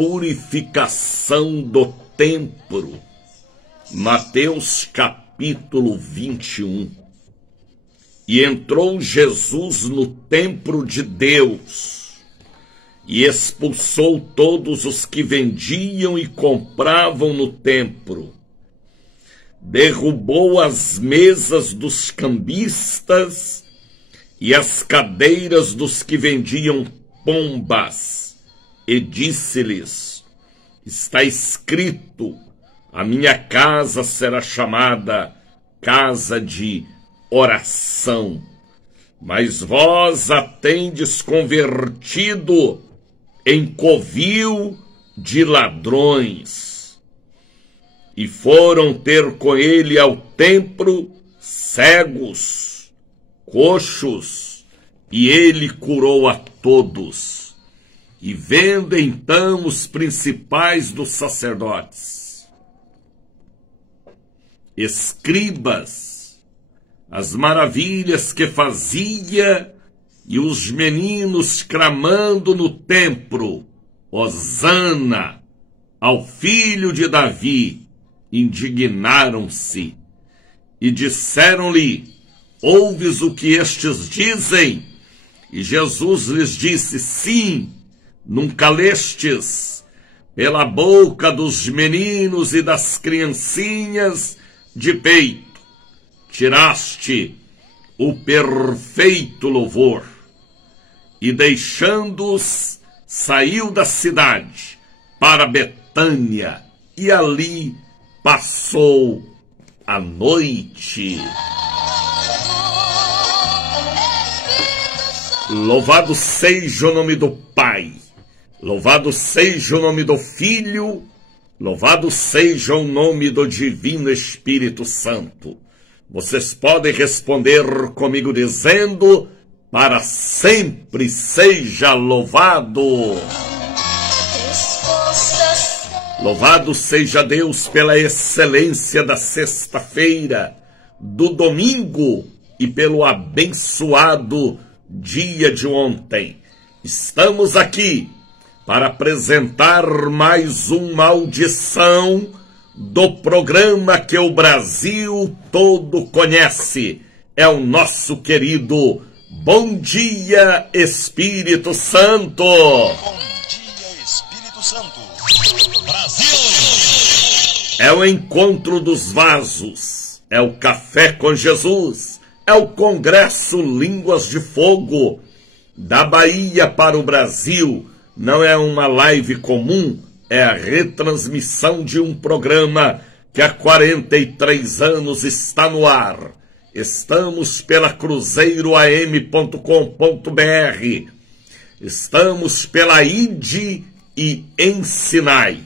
purificação do templo. Mateus capítulo 21. E entrou Jesus no templo de Deus e expulsou todos os que vendiam e compravam no templo. Derrubou as mesas dos cambistas e as cadeiras dos que vendiam pombas, e disse-lhes: está escrito, a minha casa será chamada casa de oração, mas vós a tendes convertido em covil de ladrões. E foram ter com ele ao templo cegos, coxos, e ele curou a todos. E vendo então os principais dos sacerdotes, escribas, as maravilhas que fazia, e os meninos clamando no templo, Hosana ao filho de Davi, indignaram-se e disseram-lhe: ouves o que estes dizem? E Jesus lhes disse: sim, nunca lestes, pela boca dos meninos e das criancinhas de peito tiraste o perfeito louvor. E deixando-os, saiu da cidade para Betânia, e ali passou a noite. Louvado seja o nome do Pai, louvado seja o nome do Filho, louvado seja o nome do Divino Espírito Santo. Vocês podem responder comigo dizendo: para sempre seja louvado. Louvado seja Deus pela excelência da sexta-feira, do domingo e pelo abençoado dia de ontem. Estamos aqui para apresentar mais uma audição do programa que o Brasil todo conhece. É o nosso querido Bom Dia Espírito Santo. Bom Dia Espírito Santo. Brasil! É o encontro dos vasos, é o café com Jesus, é o Congresso Línguas de Fogo, da Bahia para o Brasil. Não é uma live comum, é a retransmissão de um programa que há 43 anos está no ar. Estamos pela cruzeiroam.com.br, estamos pela ID e Ensinai,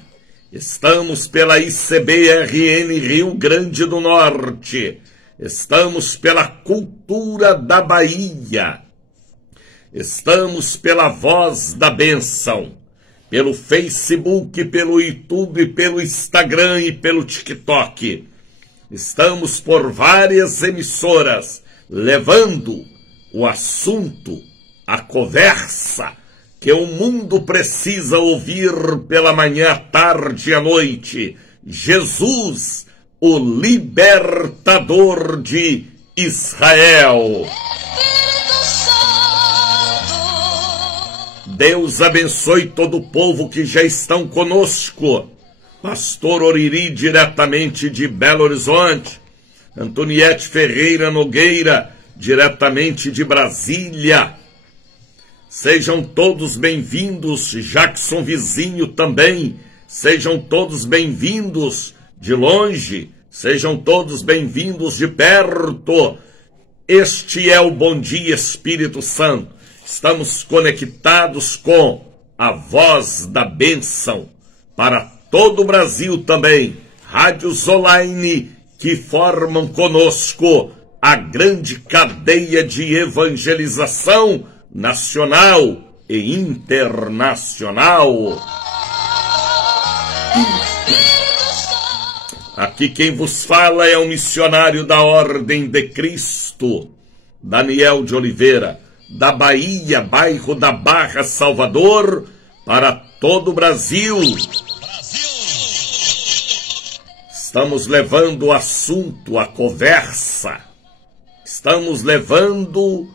estamos pela ICBRN Rio Grande do Norte, estamos pela Cultura da Bahia, estamos pela Voz da Bênção, pelo Facebook, pelo YouTube, pelo Instagram e pelo TikTok. Estamos por várias emissoras, levando o assunto, a conversa que o mundo precisa ouvir pela manhã, tarde e à noite. Jesus, o libertador de Israel. Deus abençoe todo o povo que já estão conosco. Pastor Oriri, diretamente de Belo Horizonte. Antoniete Ferreira Nogueira, diretamente de Brasília. Sejam todos bem-vindos. Jackson Vizinho também. Sejam todos bem-vindos de longe. Sejam todos bem-vindos de perto. Este é o Bom Dia Espírito Santo. Estamos conectados com a Voz da Bênção para todo o Brasil também, rádios online que formam conosco a grande cadeia de evangelização nacional e internacional. Aqui quem vos fala é o missionário da Ordem de Cristo, Daniel de Oliveira, da Bahia, bairro da Barra, Salvador, para todo o Brasil. Estamos levando o assunto, a conversa. Estamos levando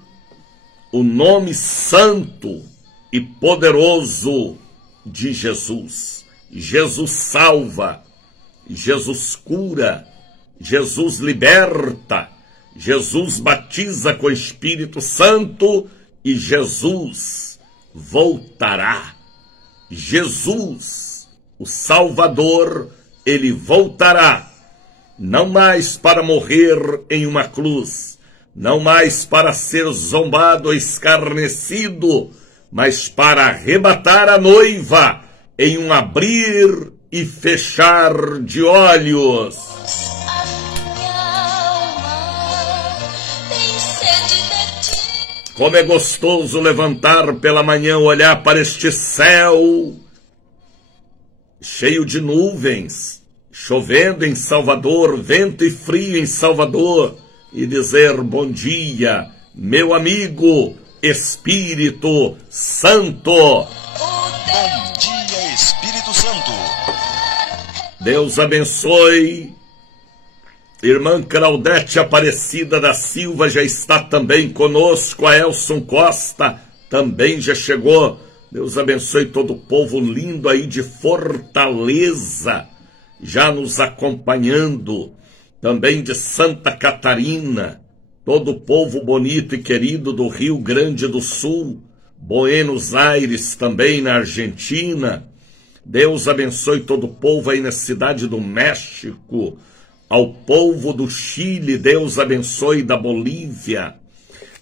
o nome santo e poderoso de Jesus. Jesus salva, Jesus cura, Jesus liberta, Jesus batiza com o Espírito Santo e Jesus voltará. Jesus, o Salvador, ele voltará, não mais para morrer em uma cruz, não mais para ser zombado ou escarnecido, mas para arrebatar a noiva em um abrir e fechar de olhos. Como é gostoso levantar pela manhã, olhar para este céu cheio de nuvens, chovendo em Salvador, vento e frio em Salvador, e dizer: bom dia, meu amigo Espírito Santo. Bom dia, Espírito Santo. Deus abençoe. Irmã Claudete Aparecida da Silva já está também conosco. A Elson Costa também já chegou. Deus abençoe todo o povo lindo aí de Fortaleza, já nos acompanhando. Também de Santa Catarina, todo o povo bonito e querido do Rio Grande do Sul, Buenos Aires também na Argentina. Deus abençoe todo o povo aí na cidade do México, ao povo do Chile, Deus abençoe, da Bolívia,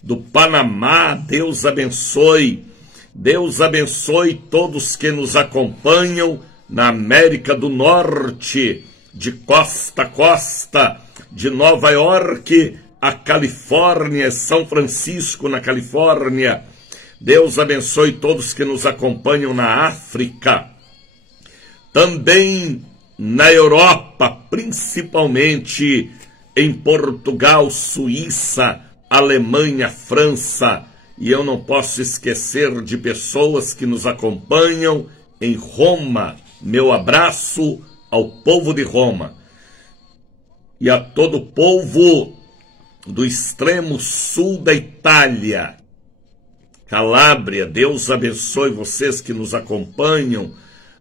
do Panamá, Deus abençoe. Deus abençoe todos que nos acompanham na América do Norte, de costa a costa, de Nova York a Califórnia, São Francisco na Califórnia. Deus abençoe todos que nos acompanham na África, também na Europa, principalmente em Portugal, Suíça, Alemanha, França. E eu não posso esquecer de pessoas que nos acompanham em Roma. Meu abraço ao povo de Roma e a todo o povo do extremo sul da Itália, Calábria. Deus abençoe vocês que nos acompanham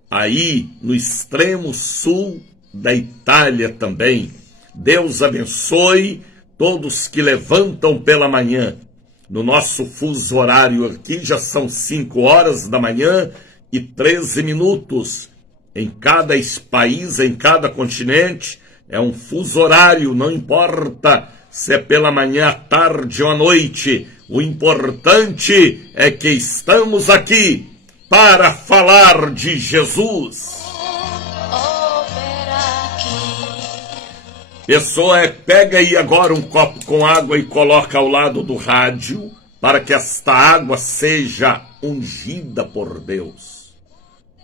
aí no extremo sul da Itália também. Deus abençoe todos que levantam pela manhã. No nosso fuso horário aqui já são 5 horas da manhã e 13 minutos. Em cada país, em cada continente, é um fuso horário, não importa se é pela manhã, à tarde ou à noite. O importante é que estamos aqui para falar de Jesus. Pessoa, pega aí agora um copo com água e coloca ao lado do rádio, para que esta água seja ungida por Deus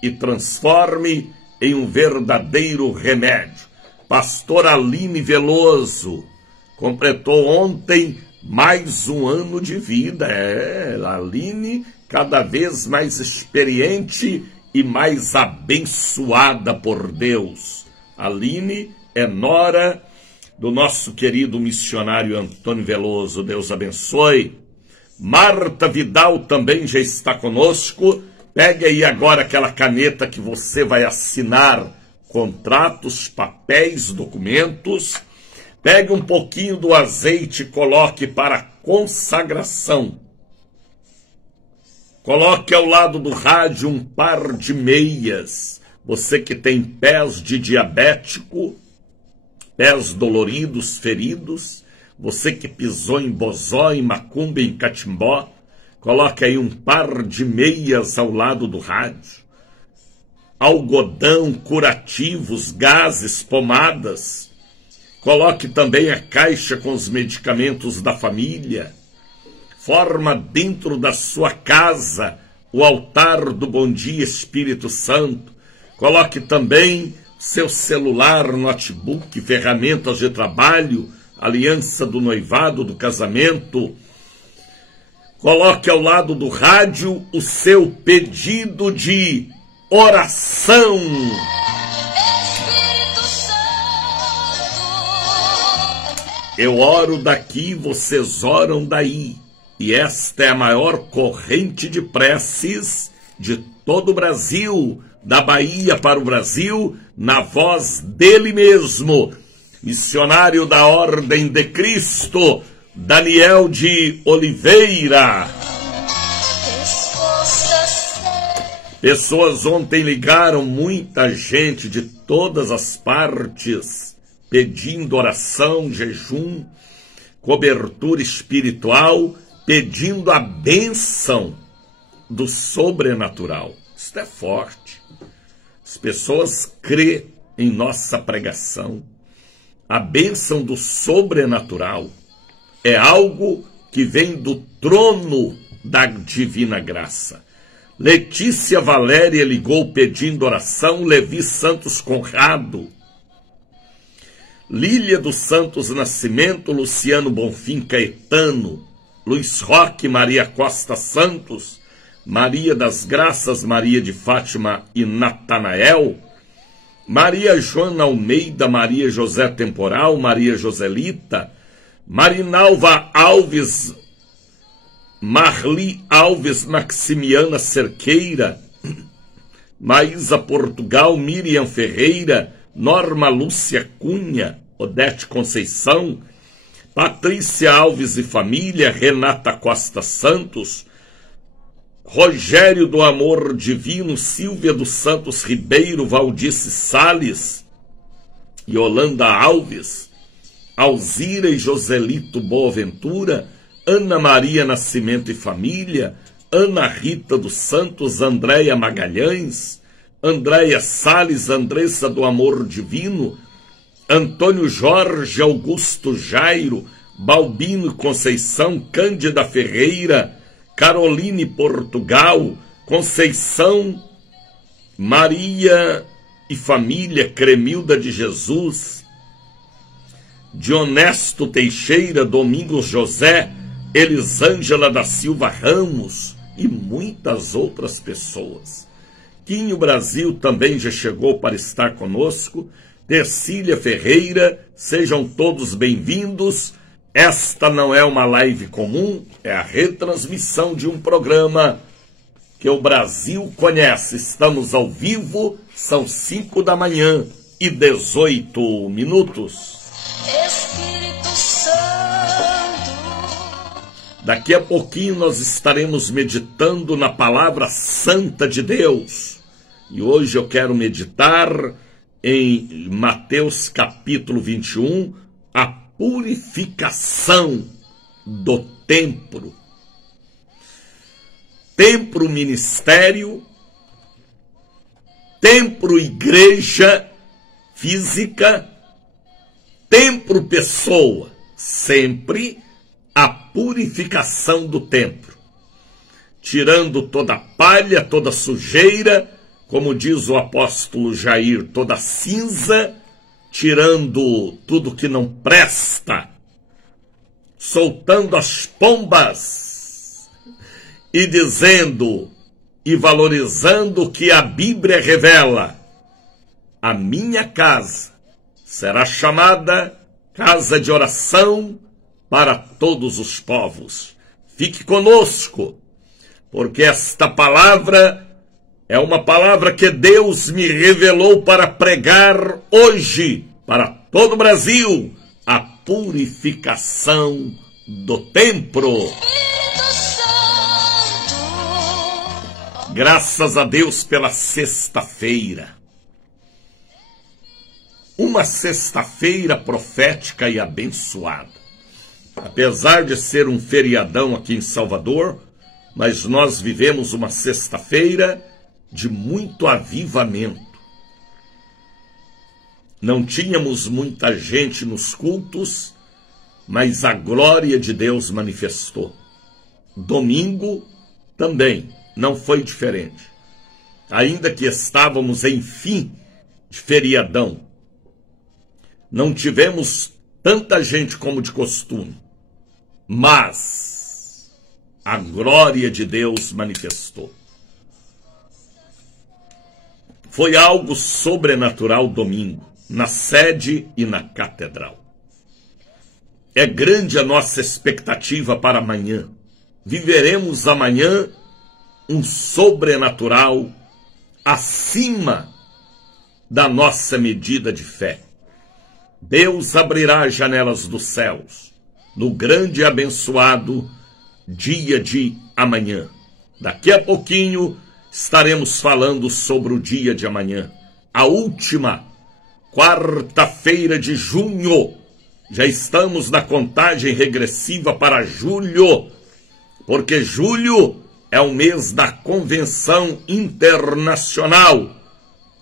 e transforme em um verdadeiro remédio. Pastor Aline Veloso completou ontem mais um ano de vida. Aline cada vez mais experiente e mais abençoada por Deus. Aline é nora do nosso querido missionário Antônio Veloso. Deus abençoe. Marta Vidal também já está conosco. Pegue aí agora aquela caneta que você vai assinar contratos, papéis, documentos. Pegue um pouquinho do azeite e coloque para consagração. Coloque ao lado do rádio um par de meias. Você que tem pés de diabético, pés doloridos, feridos, você que pisou em Bozó, em Macumba, em Catimbó, coloque aí um par de meias ao lado do rádio. Algodão, curativos, gases, pomadas. Coloque também a caixa com os medicamentos da família. Forma dentro da sua casa o altar do Bom Dia Espírito Santo. Coloque também seu celular, notebook, ferramentas de trabalho, aliança do noivado, do casamento. Coloque ao lado do rádio o seu pedido de oração. Eu oro daqui, vocês oram daí. E esta é a maior corrente de preces de todo o Brasil, da Bahia para o Brasil, na voz dele mesmo, missionário da Ordem de Cristo, Daniel de Oliveira. Pessoas ontem ligaram, muita gente de todas as partes, pedindo oração, jejum, cobertura espiritual, pedindo a bênção do sobrenatural. Isto é forte. As pessoas crêem em nossa pregação. A bênção do sobrenatural é algo que vem do trono da divina graça. Letícia Valéria ligou pedindo oração, Levi Santos Conrado, Lília dos Santos Nascimento, Luciano Bonfim Caetano, Luiz Roque, Maria Costa Santos, Maria das Graças, Maria de Fátima e Natanael, Maria Joana Almeida, Maria José Temporal, Maria Joselita, Marinalva Alves, Marli Alves, Maximiana Cerqueira, Maísa Portugal, Miriam Ferreira, Norma Lúcia Cunha, Odete Conceição, Patrícia Alves e família, Renata Costa Santos, Rogério do Amor Divino, Silvia dos Santos Ribeiro, Valdice Salles, Yolanda Alves, Alzira e Joselito Boaventura, Ana Maria Nascimento e família, Ana Rita dos Santos, Andréia Magalhães, Andréia Salles, Andressa do Amor Divino, Antônio Jorge, Augusto Jairo, Balbino Conceição, Cândida Ferreira, Caroline Portugal, Conceição, Maria e família, Cremilda de Jesus, Dionesto Teixeira, Domingos José, Elisângela da Silva Ramos e muitas outras pessoas. Quinho Brasil também já chegou para estar conosco, Tercília Ferreira, sejam todos bem-vindos. Esta não é uma live comum, é a retransmissão de um programa que o Brasil conhece. Estamos ao vivo, são 5h18. Espírito Santo. Daqui a pouquinho nós estaremos meditando na palavra santa de Deus. E hoje eu quero meditar em Mateus capítulo 21, a purificação do templo. Templo ministério, templo igreja física, templo pessoa, sempre a purificação do templo, tirando toda palha, toda sujeira, como diz o apóstolo Jair, toda cinza, tirando tudo que não presta, soltando as pombas e dizendo e valorizando o que a Bíblia revela. A minha casa será chamada casa de oração para todos os povos. Fique conosco, porque esta palavra é uma palavra que Deus me revelou para pregar hoje para todo o Brasil, a purificação do templo. Graças a Deus pela sexta-feira. Uma sexta-feira profética e abençoada. Apesar de ser um feriadão aqui em Salvador, mas nós vivemos uma sexta-feira de muito avivamento. Não tínhamos muita gente nos cultos, mas a glória de Deus manifestou. Domingo também não foi diferente. Ainda que estávamos em fim de feriadão, não tivemos tanta gente como de costume, mas a glória de Deus manifestou. Foi algo sobrenatural domingo, na sede e na catedral. É grande a nossa expectativa para amanhã. Viveremos amanhã um sobrenatural acima da nossa medida de fé. Deus abrirá as janelas dos céus no grande e abençoado dia de amanhã. Daqui a pouquinho estaremos falando sobre o dia de amanhã, a última quarta-feira de junho. Já estamos na contagem regressiva para julho, porque julho é o mês da Convenção Internacional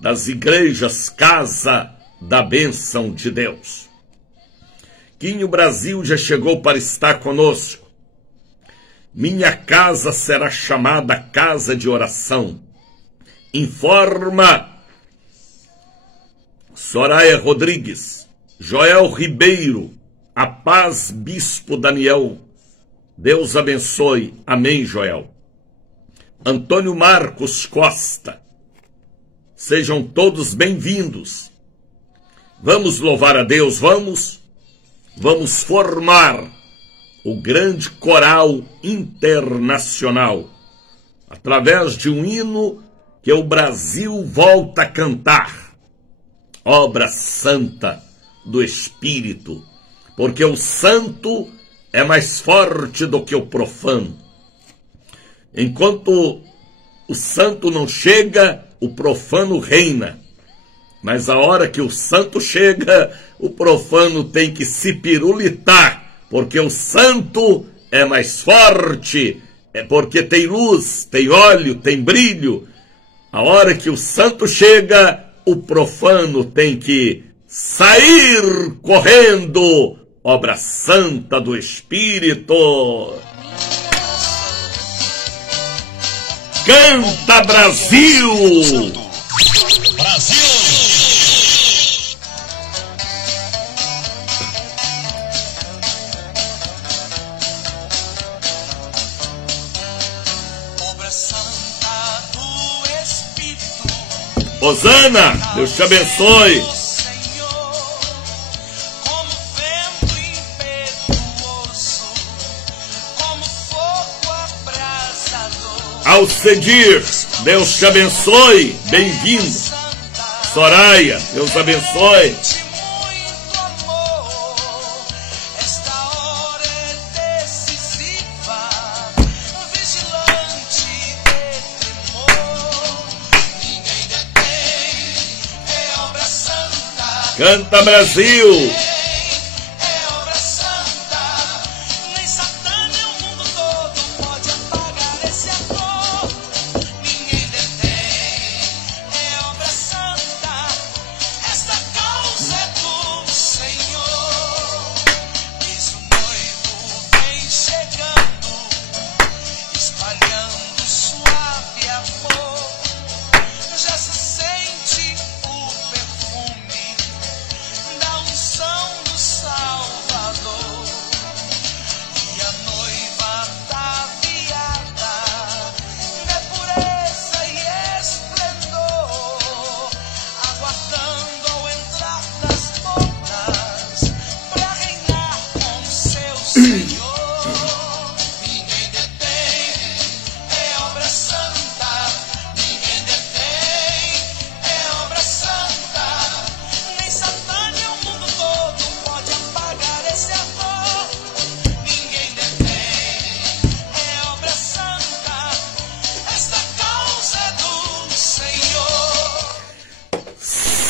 das Igrejas Casa da Bênção de Deus. Quinho Brasil já chegou para estar conosco. Minha casa será chamada casa de oração. Informa Soraya Rodrigues, Joel Ribeiro, a paz, Bispo Daniel. Deus abençoe. Amém, Joel. Antônio Marcos Costa. Sejam todos bem-vindos. Vamos louvar a Deus, vamos formar o grande coral internacional através de um hino que o Brasil volta a cantar. Obra santa do Espírito, porque o santo é mais forte do que o profano. Enquanto o santo não chega, o profano reina. Mas a hora que o santo chega, o profano tem que se pirulitar, porque o santo é mais forte, é porque tem luz, tem óleo, tem brilho. A hora que o santo chega, o profano tem que sair correndo. Obra santa do Espírito. Canta, Brasil! Brasil! Obra santa do Espírito. Hosana, Deus te abençoe. Alcedir, Deus te abençoe, bem-vindo. Soraya, Deus abençoe. Canta, Brasil.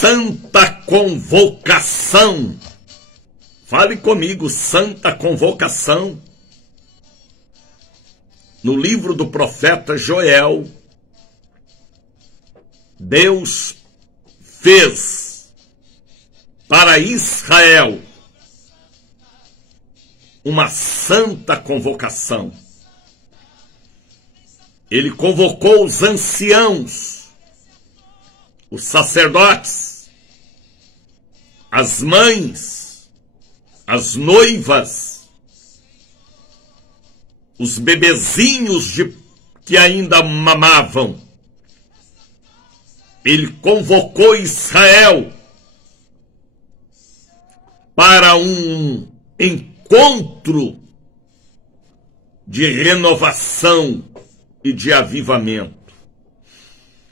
Santa convocação. Fale comigo, santa convocação. No livro do profeta Joel, Deus fez para Israel uma santa convocação. Ele convocou os anciãos, os sacerdotes, as mães, as noivas, os bebezinhos que ainda mamavam. Ele convocou Israel para um encontro de renovação e de avivamento.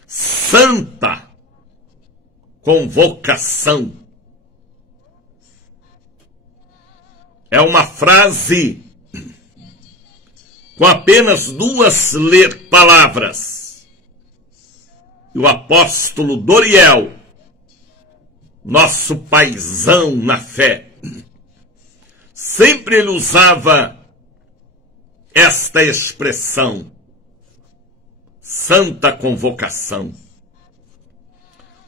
Santa convocação. É uma frase com apenas 2 palavras. E o apóstolo Doriel, nosso paizão na fé, sempre ele usava esta expressão: santa convocação.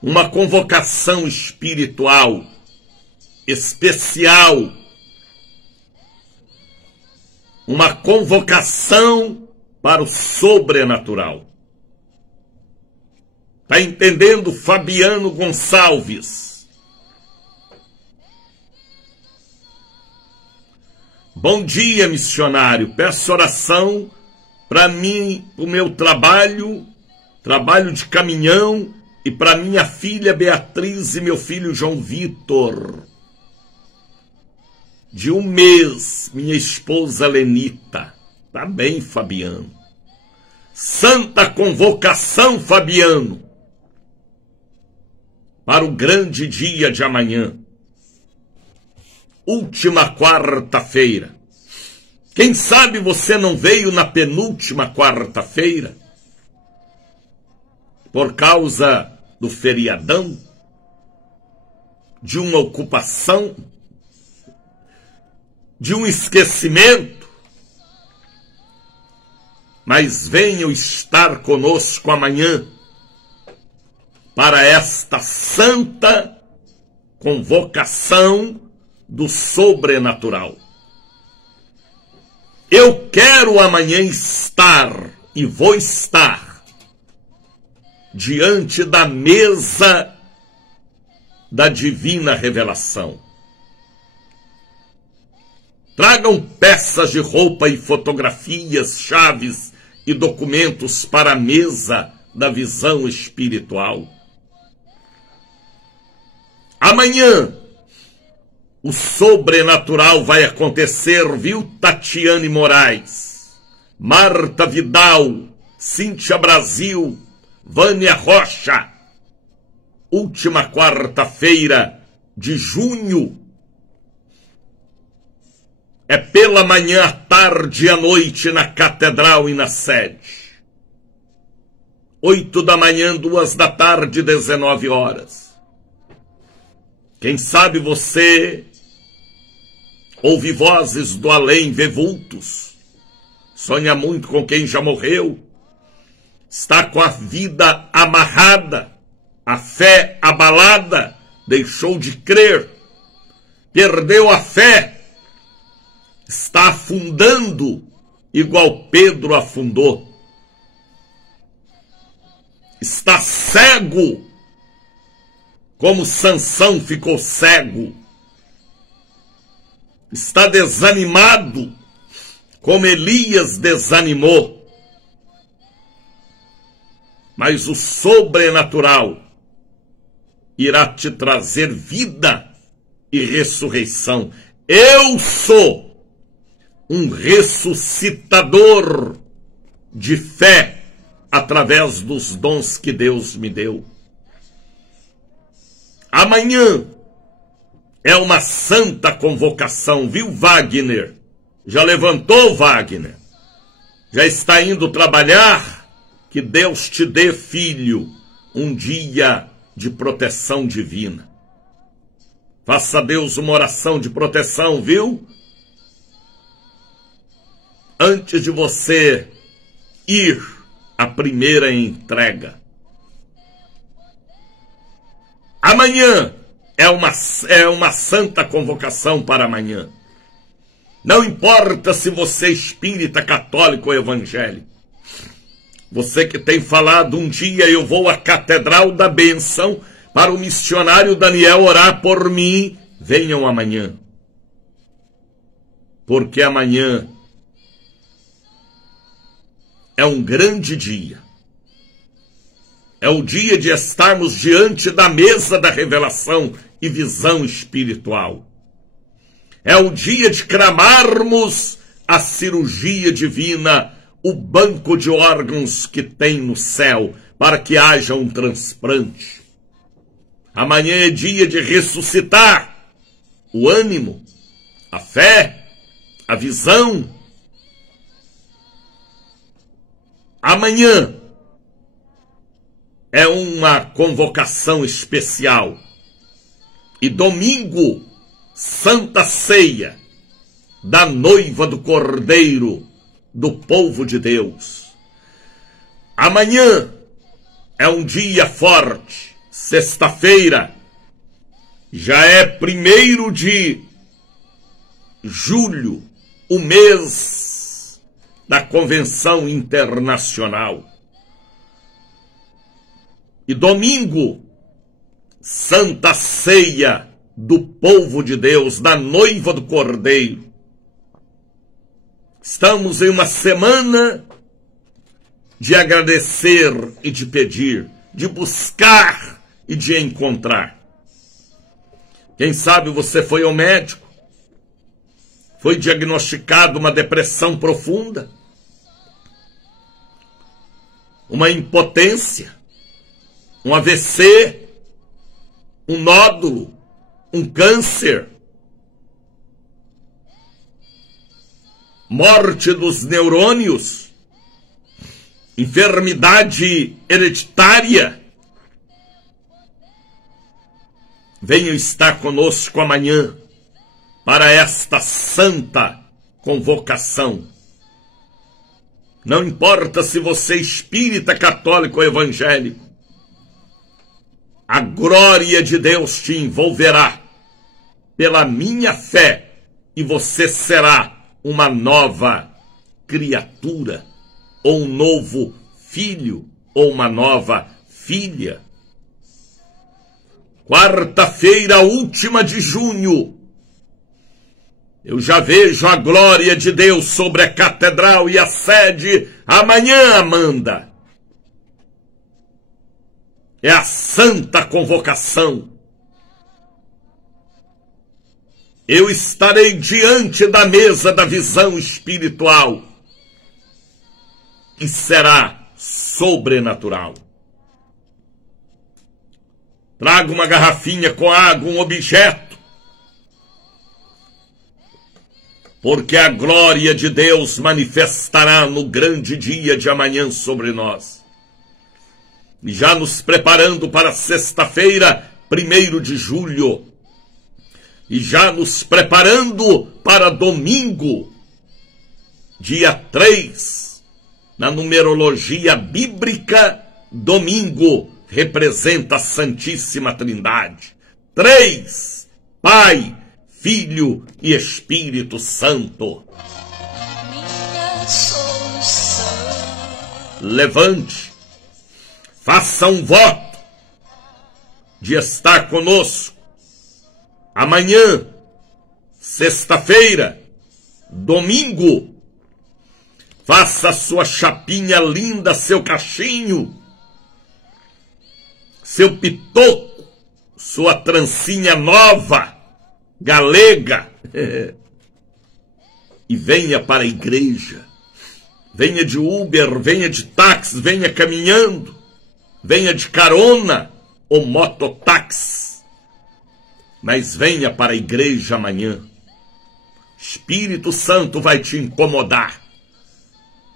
Uma convocação espiritual, especial, uma convocação para o sobrenatural. Está entendendo, Fabiano Gonçalves? Bom dia, missionário. Peço oração para mim, o meu trabalho de caminhão, e para minha filha Beatriz e meu filho João Vitor. De 1 mês, minha esposa Lenita. Tá bem, Fabiano. Santa convocação, Fabiano, para o grande dia de amanhã. Última quarta-feira. Quem sabe você não veio na penúltima quarta-feira? Por causa do feriadão? De uma ocupação? De um esquecimento? Mas venham estar conosco amanhã para esta santa convocação do sobrenatural. Eu quero amanhã estar, e vou estar, diante da mesa da divina revelação. Tragam peças de roupa e fotografias, chaves e documentos para a mesa da visão espiritual. Amanhã, o sobrenatural vai acontecer, viu, Tatiane Moraes, Marta Vidal, Cíntia Brasil, Vânia Rocha. Última quarta-feira de junho. É pela manhã, à tarde e à noite na catedral e na sede. 8 da manhã, 2 da tarde, 19 horas. Quem sabe você ouve vozes do além, vê vultos, sonha muito com quem já morreu, está com a vida amarrada, a fé abalada, deixou de crer, perdeu a fé, está afundando igual Pedro afundou, está cego como Sansão ficou cego, está desanimado como Elias desanimou. Mas o sobrenatural irá te trazer vida e ressurreição. Eu sou um ressuscitador de fé através dos dons que Deus me deu. Amanhã é uma santa convocação, viu, Wagner? Já levantou, Wagner? Já está indo trabalhar? Que Deus te dê, filho, um dia de proteção divina. Faça a Deus uma oração de proteção, viu? Antes de você ir à primeira entrega. Amanhã é uma santa convocação para amanhã. Não importa se você é espírita, católico ou evangélico. Você que tem falado, um dia eu vou à Catedral da Bênção para o missionário Daniel orar por mim, venham amanhã. Porque amanhã é um grande dia. É o dia de estarmos diante da mesa da revelação e visão espiritual. É o dia de clamarmos a cirurgia divina, o banco de órgãos que tem no céu, para que haja um transplante. Amanhã é dia de ressuscitar o ânimo, a fé, a visão. Amanhã é uma convocação especial. E domingo, Santa Ceia da noiva do Cordeiro, do povo de Deus. Amanhã é um dia forte. Sexta-feira já é 1º de julho, o mês da Convenção Internacional. E domingo, Santa Ceia do povo de Deus, da noiva do Cordeiro. Estamos em uma semana de agradecer e de pedir, de buscar e de encontrar. Quem sabe você foi ao médico, foi diagnosticado uma depressão profunda, uma impotência, um AVC, um nódulo, um câncer, morte dos neurônios, enfermidade hereditária. Venha estar conosco amanhã para esta santa convocação. Não importa se você é espírita, católico ou evangélico, a glória de Deus te envolverá pela minha fé e você será uma nova criatura, ou um novo filho, ou uma nova filha. Quarta-feira, última de junho, eu já vejo a glória de Deus sobre a catedral e a sede. Amanhã, Amanda, é a santa convocação. Eu estarei diante da mesa da visão espiritual e será sobrenatural. Traga uma garrafinha com água, um objeto, porque a glória de Deus manifestará no grande dia de amanhã sobre nós. E já nos preparando para sexta-feira, 1º de julho, e já nos preparando para domingo, dia 3, na numerologia bíblica, domingo representa a Santíssima Trindade. 3, Pai, Filho e Espírito Santo. Minha solução. Levante, faça um voto de estar conosco. Amanhã, sexta-feira, domingo, faça sua chapinha linda, seu cachinho, seu pitoco, sua trancinha nova, galega, e venha para a igreja. Venha de Uber, venha de táxi, venha caminhando, venha de carona ou mototáxi. Mas venha para a igreja amanhã. Espírito Santo vai te incomodar.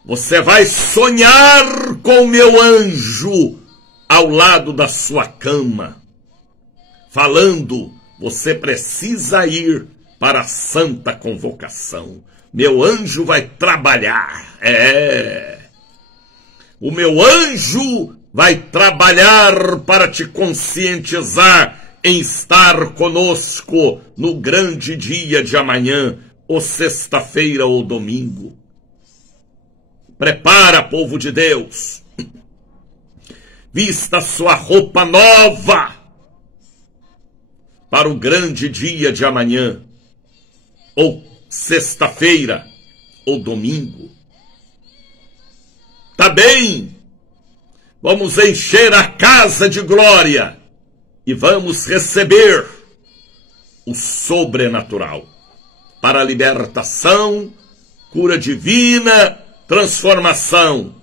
Você vai sonhar com o meu anjo ao lado da sua cama, falando: você precisa ir para a santa convocação. Meu anjo vai trabalhar. O meu anjo vai trabalhar para te conscientizar em estar conosco no grande dia de amanhã, ou sexta-feira ou domingo. Prepara, povo de Deus. Vista sua roupa nova para o grande dia de amanhã, ou sexta-feira ou domingo. Tá bem, vamos encher a casa de glória e vamos receber o sobrenatural para a libertação, cura divina, transformação.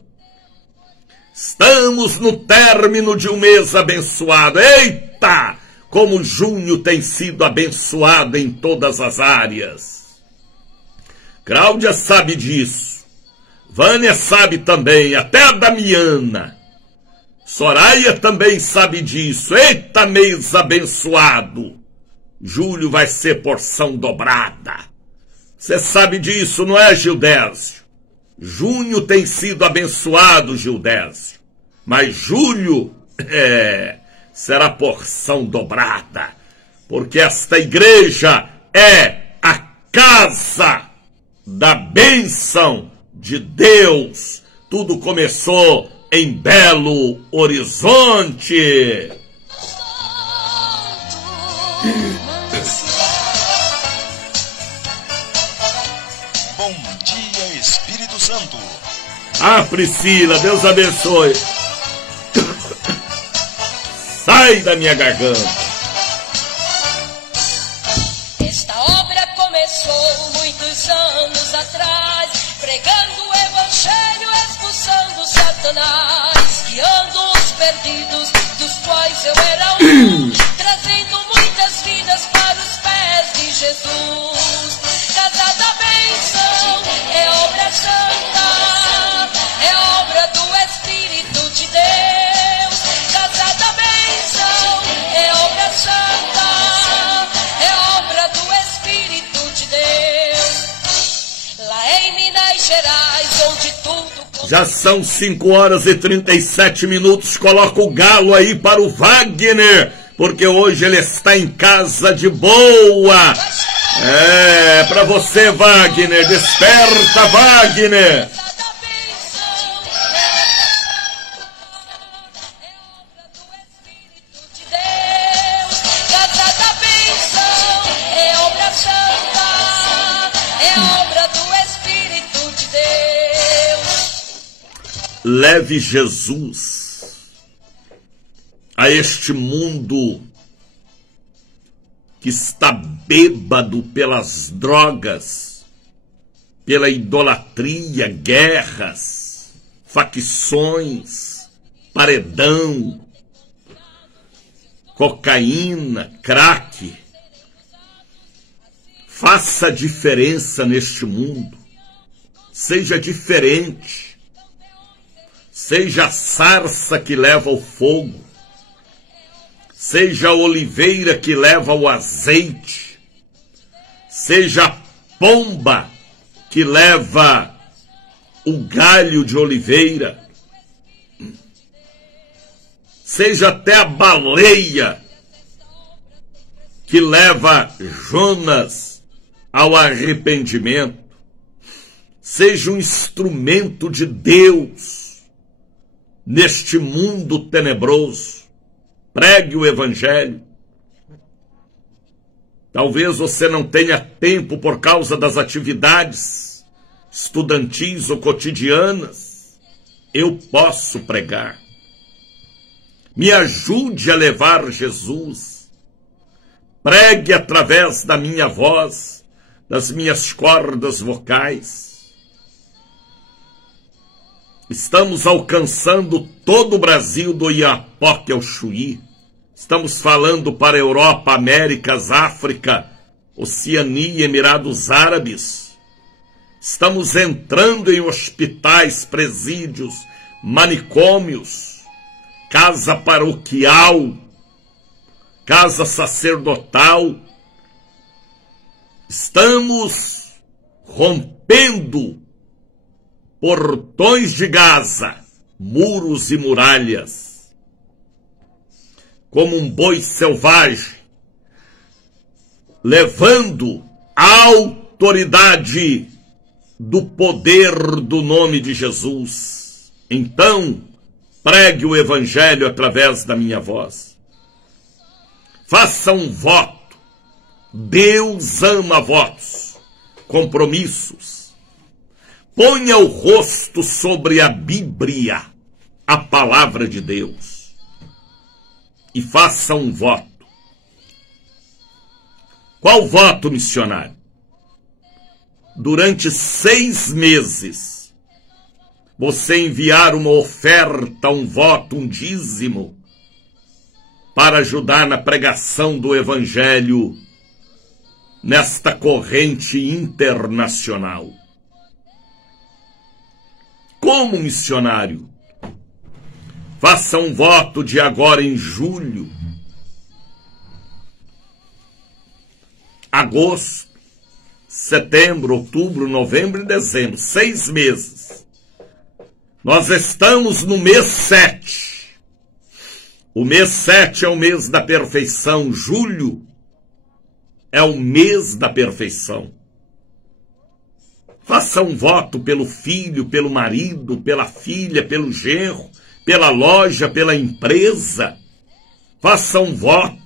Estamos no término de um mês abençoado. Eita! Como junho tem sido abençoado em todas as áreas. Cláudia sabe disso. Vânia sabe também, até a Damiana. Soraya também sabe disso. Eita, mês abençoado. Julho vai ser porção dobrada. Você sabe disso, não é, Gildésio? Junho tem sido abençoado, Gildésio. Mas julho, será porção dobrada. Porque esta igreja é a casa da bênção de Deus. Tudo começou em Belo Horizonte. Bom dia, Espírito Santo. Ah, Priscila, Deus abençoe. Sai da minha garganta. Esta obra começou muitos anos atrás, pregando o evangelho, expulsando Satanás, guiando os perdidos, dos quais eu era um, trazendo muitas vidas para os pés de Jesus. Casa da bênção é obra santa, é obra do Espírito de Deus. Casa da bênção é obra santa, é obra do Espírito de Deus. Lá em Minas Gerais, onde tudo... Já são 5h37. Coloca o galo aí para o Wagner, porque hoje ele está em casa de boa. É, para você, Wagner. Desperta, Wagner. Leve Jesus a este mundo que está bêbado pelas drogas, pela idolatria, guerras, facções, paredão, cocaína, crack. Faça diferença neste mundo. Seja diferente. Seja a sarça que leva o fogo. Seja a oliveira que leva o azeite. Seja a pomba que leva o galho de oliveira. Seja até a baleia que leva Jonas ao arrependimento. Seja um instrumento de Deus neste mundo tenebroso. Pregue o evangelho. Talvez você não tenha tempo por causa das atividades estudantis ou cotidianas. Eu posso pregar. Me ajude a levar Jesus. Pregue através da minha voz, das minhas cordas vocais. Estamos alcançando todo o Brasil do Iapoque ao Chuí. Estamos falando para a Europa, Américas, África, Oceania, Emirados Árabes. Estamos entrando em hospitais, presídios, manicômios, casa paroquial, casa sacerdotal. Estamos rompendo portões de Gaza, muros e muralhas, como um boi selvagem, levando a autoridade do poder do nome de Jesus. Então, pregue o evangelho através da minha voz. Faça um voto. Deus ama votos, compromissos. ponha o rosto sobre a Bíblia, a palavra de Deus, e faça um voto. Qual voto, missionário? Durante 6 meses, você enviar uma oferta, um voto, um dízimo, para ajudar na pregação do Evangelho nesta corrente internacional. Como missionário, faça um voto de agora em julho, agosto, setembro, outubro, novembro e dezembro, 6 meses. Nós estamos no mês 7. O mês 7 é o mês da perfeição. Julho é o mês da perfeição. Faça um voto pelo filho, pelo marido, pela filha, pelo genro, pela loja, pela empresa. Faça um voto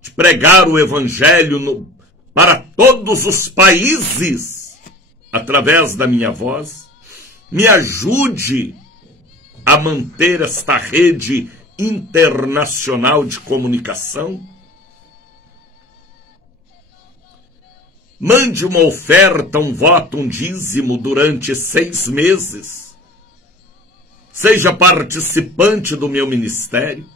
de pregar o Evangelho para todos os países através da minha voz. Me ajude a manter esta rede internacional de comunicação. Mande uma oferta, um voto, um dízimo durante 6 meses. Seja participante do meu ministério.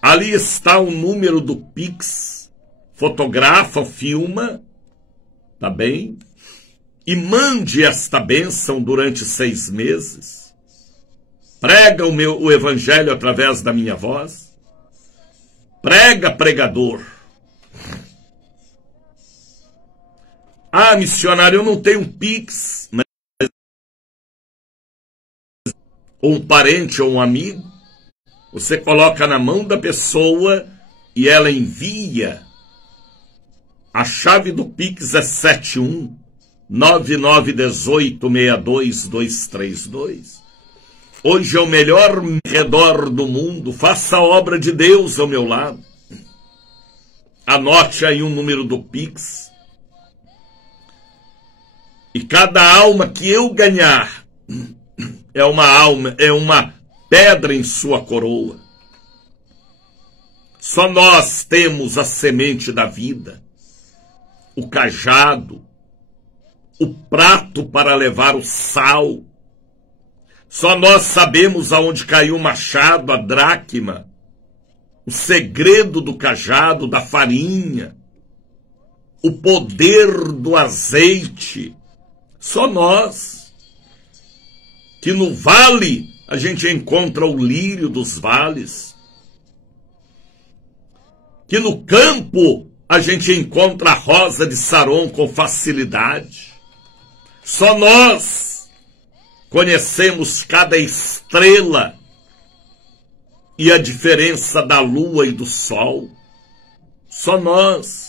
Ali está o número do Pix. Fotografa, filma, tá bem? E mande esta bênção durante 6 meses. Prega o Evangelho através da minha voz. Prega, pregador. Ah, missionário, eu não tenho um Pix. Ou um parente ou um amigo. Você coloca na mão da pessoa e ela envia. A chave do Pix é 71-9918-62232. Hoje é o melhor redor do mundo. Faça a obra de Deus ao meu lado. Anote aí o número do Pix. E cada alma que eu ganhar é uma pedra em sua coroa. Só nós temos a semente da vida, o cajado, o prato para levar o sal. Só nós sabemos aonde caiu o machado, a dracma, o segredo do cajado, da farinha, o poder do azeite. Só nós. Que no vale a gente encontra o lírio dos vales. Que no campo a gente encontra a rosa de Saron com facilidade. Só nós conhecemos cada estrela e a diferença da lua e do sol. Só nós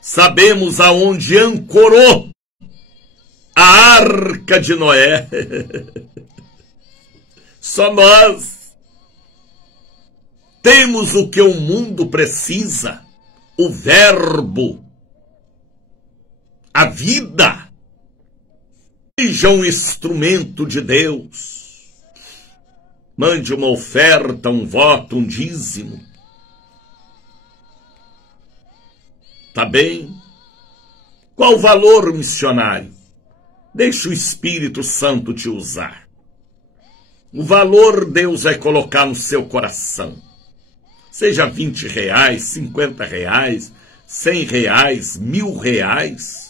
sabemos aonde ancorou a arca de Noé. Só nós temos o que o mundo precisa, o verbo, a vida. Seja um instrumento de Deus. Mande uma oferta, um voto, um dízimo. Tá bem? Qual o valor, missionário? Deixe o Espírito Santo te usar. O valor Deus vai colocar no seu coração. Seja R$20, R$50, R$100, R$1.000,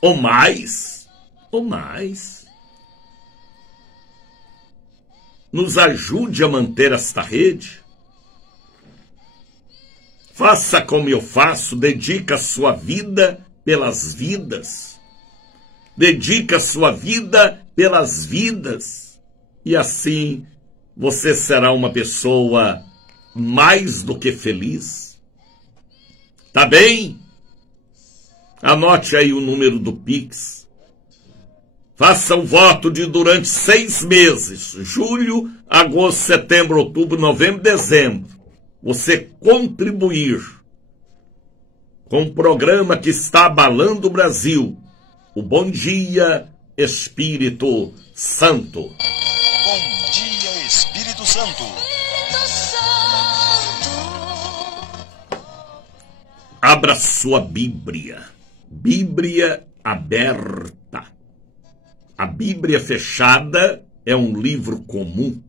ou mais. Nos ajude a manter esta rede. Faça como eu faço, dedica a sua vida pelas vidas. Dedica a sua vida pelas vidas. E assim você será uma pessoa mais do que feliz. Tá bem? Anote aí o número do Pix. Faça o voto de durante 6 meses, julho, agosto, setembro, outubro, novembro, dezembro, você contribuir com um programa que está abalando o Brasil. O Bom Dia, Espírito Santo. Bom dia, Espírito Santo. Abra sua Bíblia. Bíblia aberta. A Bíblia fechada é um livro comum.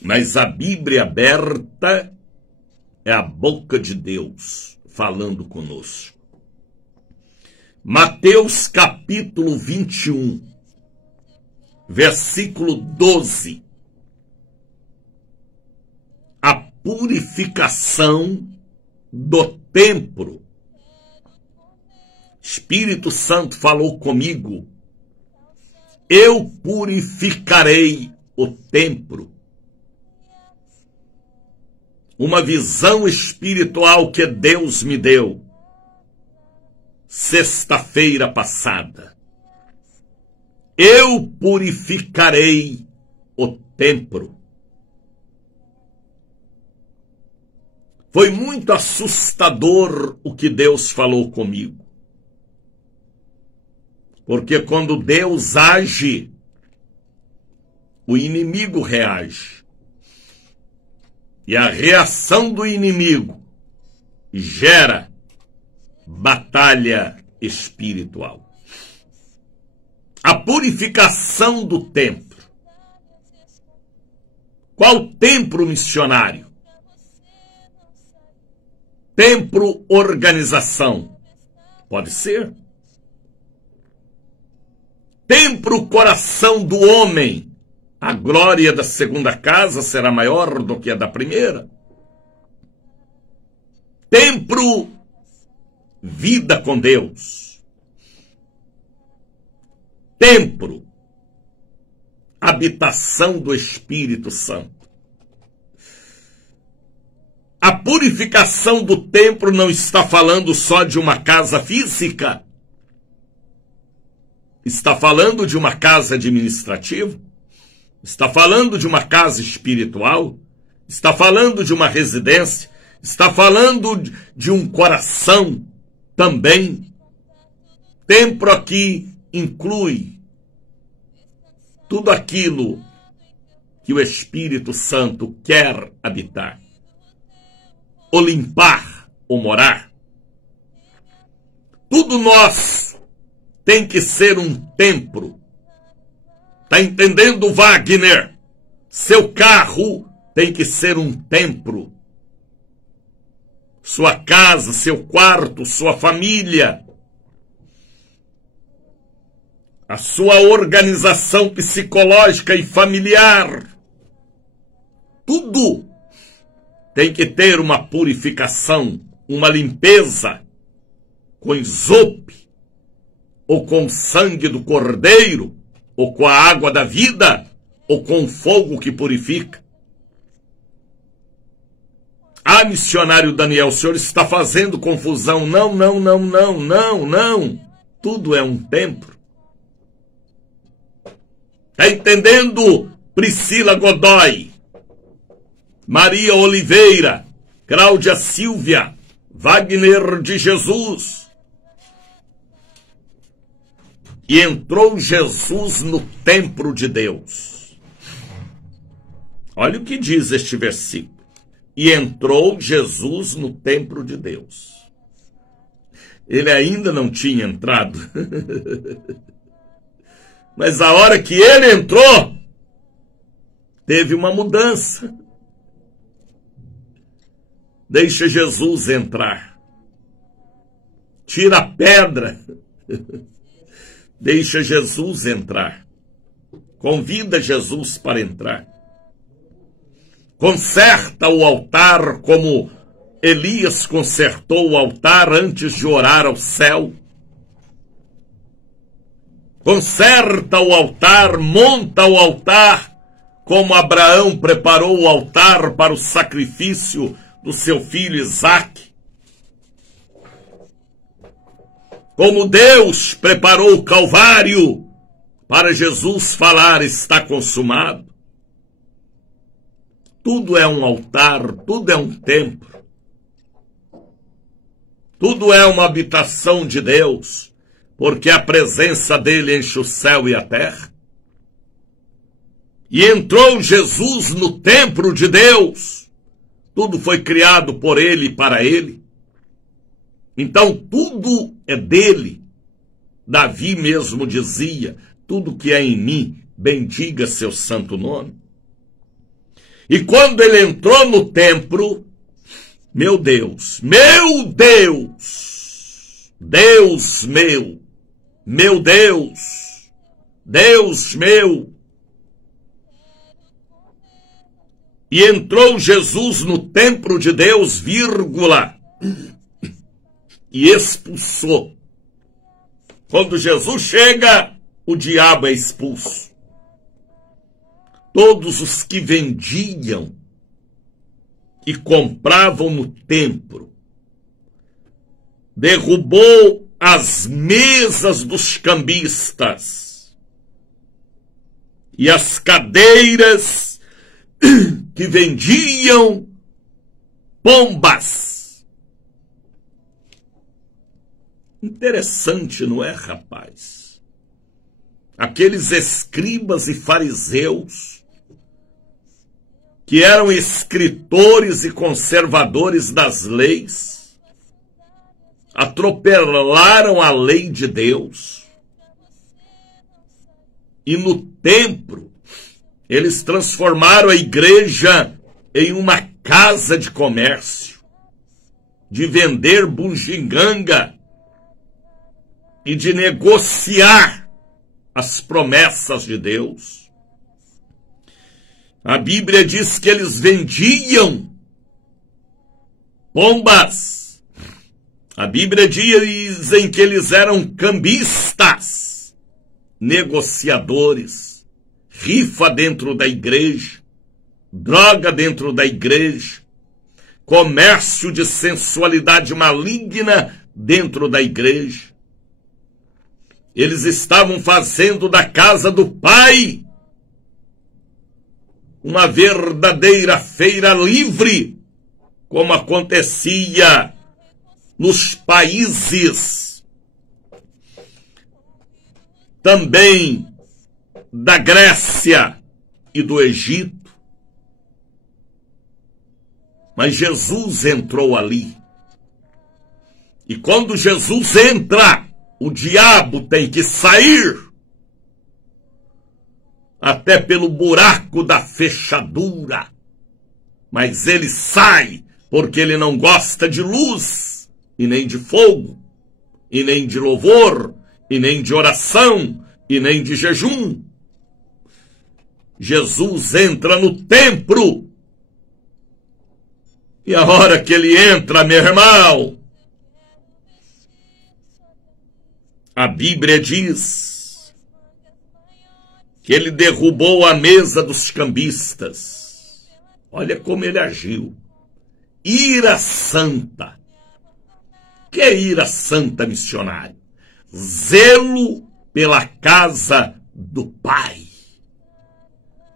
Mas a Bíblia aberta é a boca de Deus falando conosco. Mateus capítulo 21, versículo 12. A purificação do templo. Espírito Santo falou comigo. Eu purificarei o templo. Uma visão espiritual que Deus me deu sexta-feira passada. Eu purificarei o templo. Foi muito assustador o que Deus falou comigo. Porque quando Deus age, o inimigo reage. E a reação do inimigo gera batalha espiritual. A purificação do templo. Qual templo missionário? Templo organização. Pode ser. Templo coração do homem. A glória da segunda casa será maior do que a da primeira. Templo vida com Deus. Templo habitação do Espírito Santo. A purificação do templo não está falando só de uma casa física. Está falando de uma casa administrativa. Está falando de uma casa espiritual. Está falando de uma residência. Está falando de um coração também. Templo aqui inclui tudo aquilo que o Espírito Santo quer habitar. Ou limpar, ou morar. Tudo nós tem que ser um templo. Tá entendendo, Wagner? Seu carro tem que ser um templo. Sua casa, seu quarto, sua família. A sua organização psicológica e familiar. Tudo tem que ter uma purificação, uma limpeza, com isope, ou com sangue do cordeiro, ou com a água da vida, ou com o fogo que purifica. Ah, missionário Daniel, o senhor está fazendo confusão. Não. Tudo é um templo. Está entendendo, Priscila Godoy, Maria Oliveira, Cláudia Silvia, Wagner de Jesus? E entrou Jesus no templo de Deus. Olha o que diz este versículo. E entrou Jesus no templo de Deus. Ele ainda não tinha entrado. Mas a hora que ele entrou, teve uma mudança. Deixa Jesus entrar. Tira a pedra. Deixa Jesus entrar. Convida Jesus para entrar. Conserta o altar como Elias consertou o altar antes de orar ao céu. Conserta o altar, monta o altar, como Abraão preparou o altar para o sacrifício do seu filho Isaque. Como Deus preparou o Calvário para Jesus falar, está consumado. Tudo é um altar, tudo é um templo. Tudo é uma habitação de Deus, porque a presença dele enche o céu e a terra. E entrou Jesus no templo de Deus. Tudo foi criado por ele e para ele. Então tudo é dele. Davi mesmo dizia, tudo que é em mim, bendiga seu santo nome. E quando ele entrou no templo, meu Deus, Deus meu, meu Deus, Deus meu. E entrou Jesus no templo de Deus, vírgula, e expulsou. Quando Jesus chega, o diabo é expulso. Todos os que vendiam e compravam no templo, derrubou as mesas dos cambistas e as cadeiras que vendiam pombas. Interessante, não é, rapaz? Aqueles escribas e fariseus, que eram escritores e conservadores das leis, atropelaram a lei de Deus. E no templo, eles transformaram a igreja em uma casa de comércio, de vender bugiganga e de negociar as promessas de Deus. A Bíblia diz que eles vendiam pombas. A Bíblia diz que eles eram cambistas, negociadores, rifa dentro da igreja, droga dentro da igreja, comércio de sensualidade maligna dentro da igreja. Eles estavam fazendo da casa do Pai uma verdadeira feira livre, como acontecia nos países também da Grécia e do Egito. Mas Jesus entrou ali. E quando Jesus entra, o diabo tem que sair, até pelo buraco da fechadura. Mas ele sai, porque ele não gosta de luz, e nem de fogo, e nem de louvor, e nem de oração, e nem de jejum. Jesus entra no templo, e a hora que ele entra, meu irmão, a Bíblia diz que ele derrubou a mesa dos cambistas. Olha como ele agiu. Ira santa. Que é ira santa, missionário? Zelo pela casa do Pai.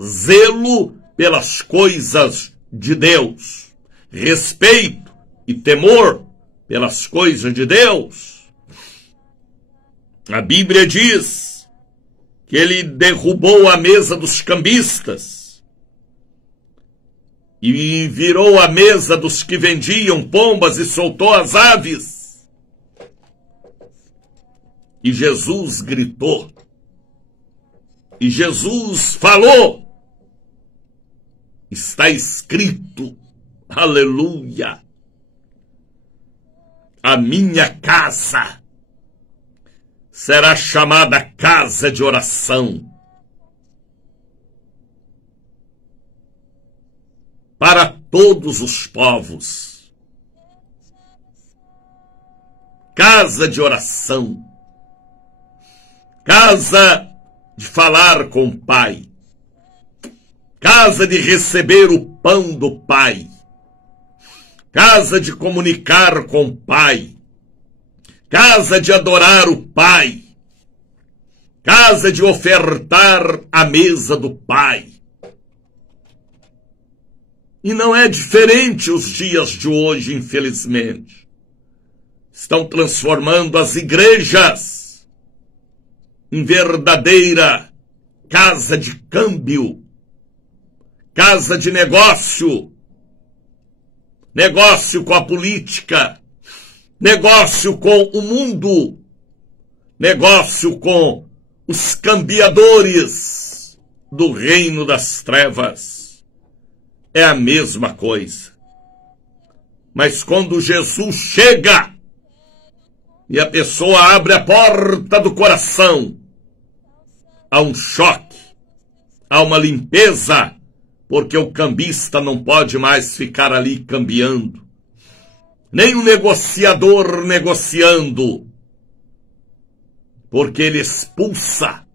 Zelo pelas coisas de Deus. Respeito e temor pelas coisas de Deus. A Bíblia diz que ele derrubou a mesa dos cambistas e virou a mesa dos que vendiam pombas e soltou as aves. E Jesus gritou. E Jesus falou. Está escrito, aleluia, a minha casa será chamada casa de oração para todos os povos. Casa de oração, casa de falar com o Pai, casa de receber o pão do Pai, casa de comunicar com o Pai, casa de adorar o Pai, casa de ofertar a mesa do Pai. E não é diferente os dias de hoje, infelizmente. estão transformando as igrejas em verdadeira casa de câmbio, casa de negócio, negócio com a política, negócio com o mundo, negócio com os cambiadores do reino das trevas. É a mesma coisa. Mas quando Jesus chega e a pessoa abre a porta do coração, há um choque, há uma limpeza, porque o cambista não pode mais ficar ali cambiando, nem o negociador negociando, porque ele expulsa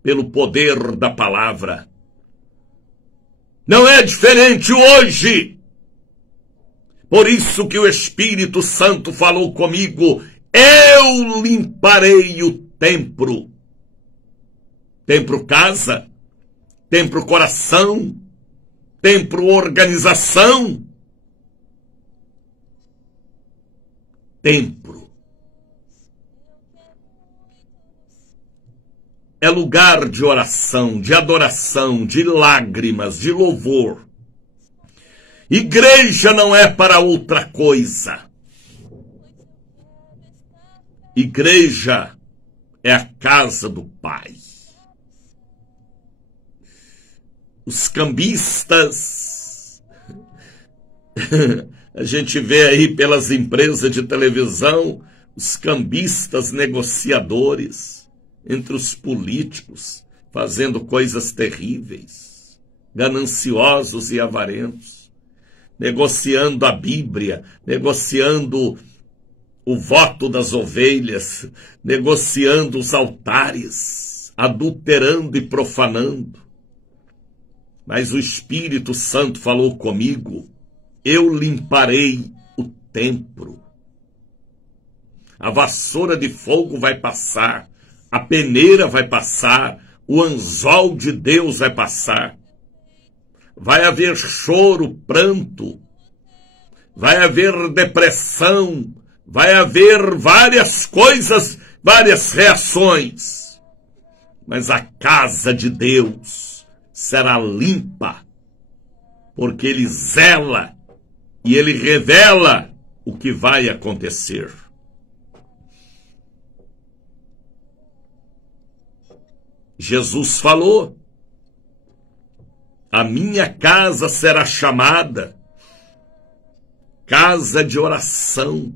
pelo poder da palavra. Não é diferente hoje. Por isso que o Espírito Santo falou comigo, eu limparei o templo. Templo casa, templo coração, templo organização, templo é lugar de oração, de adoração, de lágrimas, de louvor. Igreja não é para outra coisa. Igreja é a casa do Pai. Os cambistas, a gente vê aí pelas empresas de televisão, os cambistas negociadores entre os políticos, fazendo coisas terríveis, gananciosos e avarentos, negociando a Bíblia, negociando o voto das ovelhas, negociando os altares, adulterando e profanando. Mas o Espírito Santo falou comigo, eu limparei o templo. A vassoura de fogo vai passar, a peneira vai passar, o anzol de Deus vai passar. Vai haver choro, pranto, vai haver depressão, vai haver várias coisas, várias reações. Mas a casa de Deus será limpa, porque Ele zela e Ele revela o que vai acontecer. Jesus falou, a minha casa será chamada casa de oração.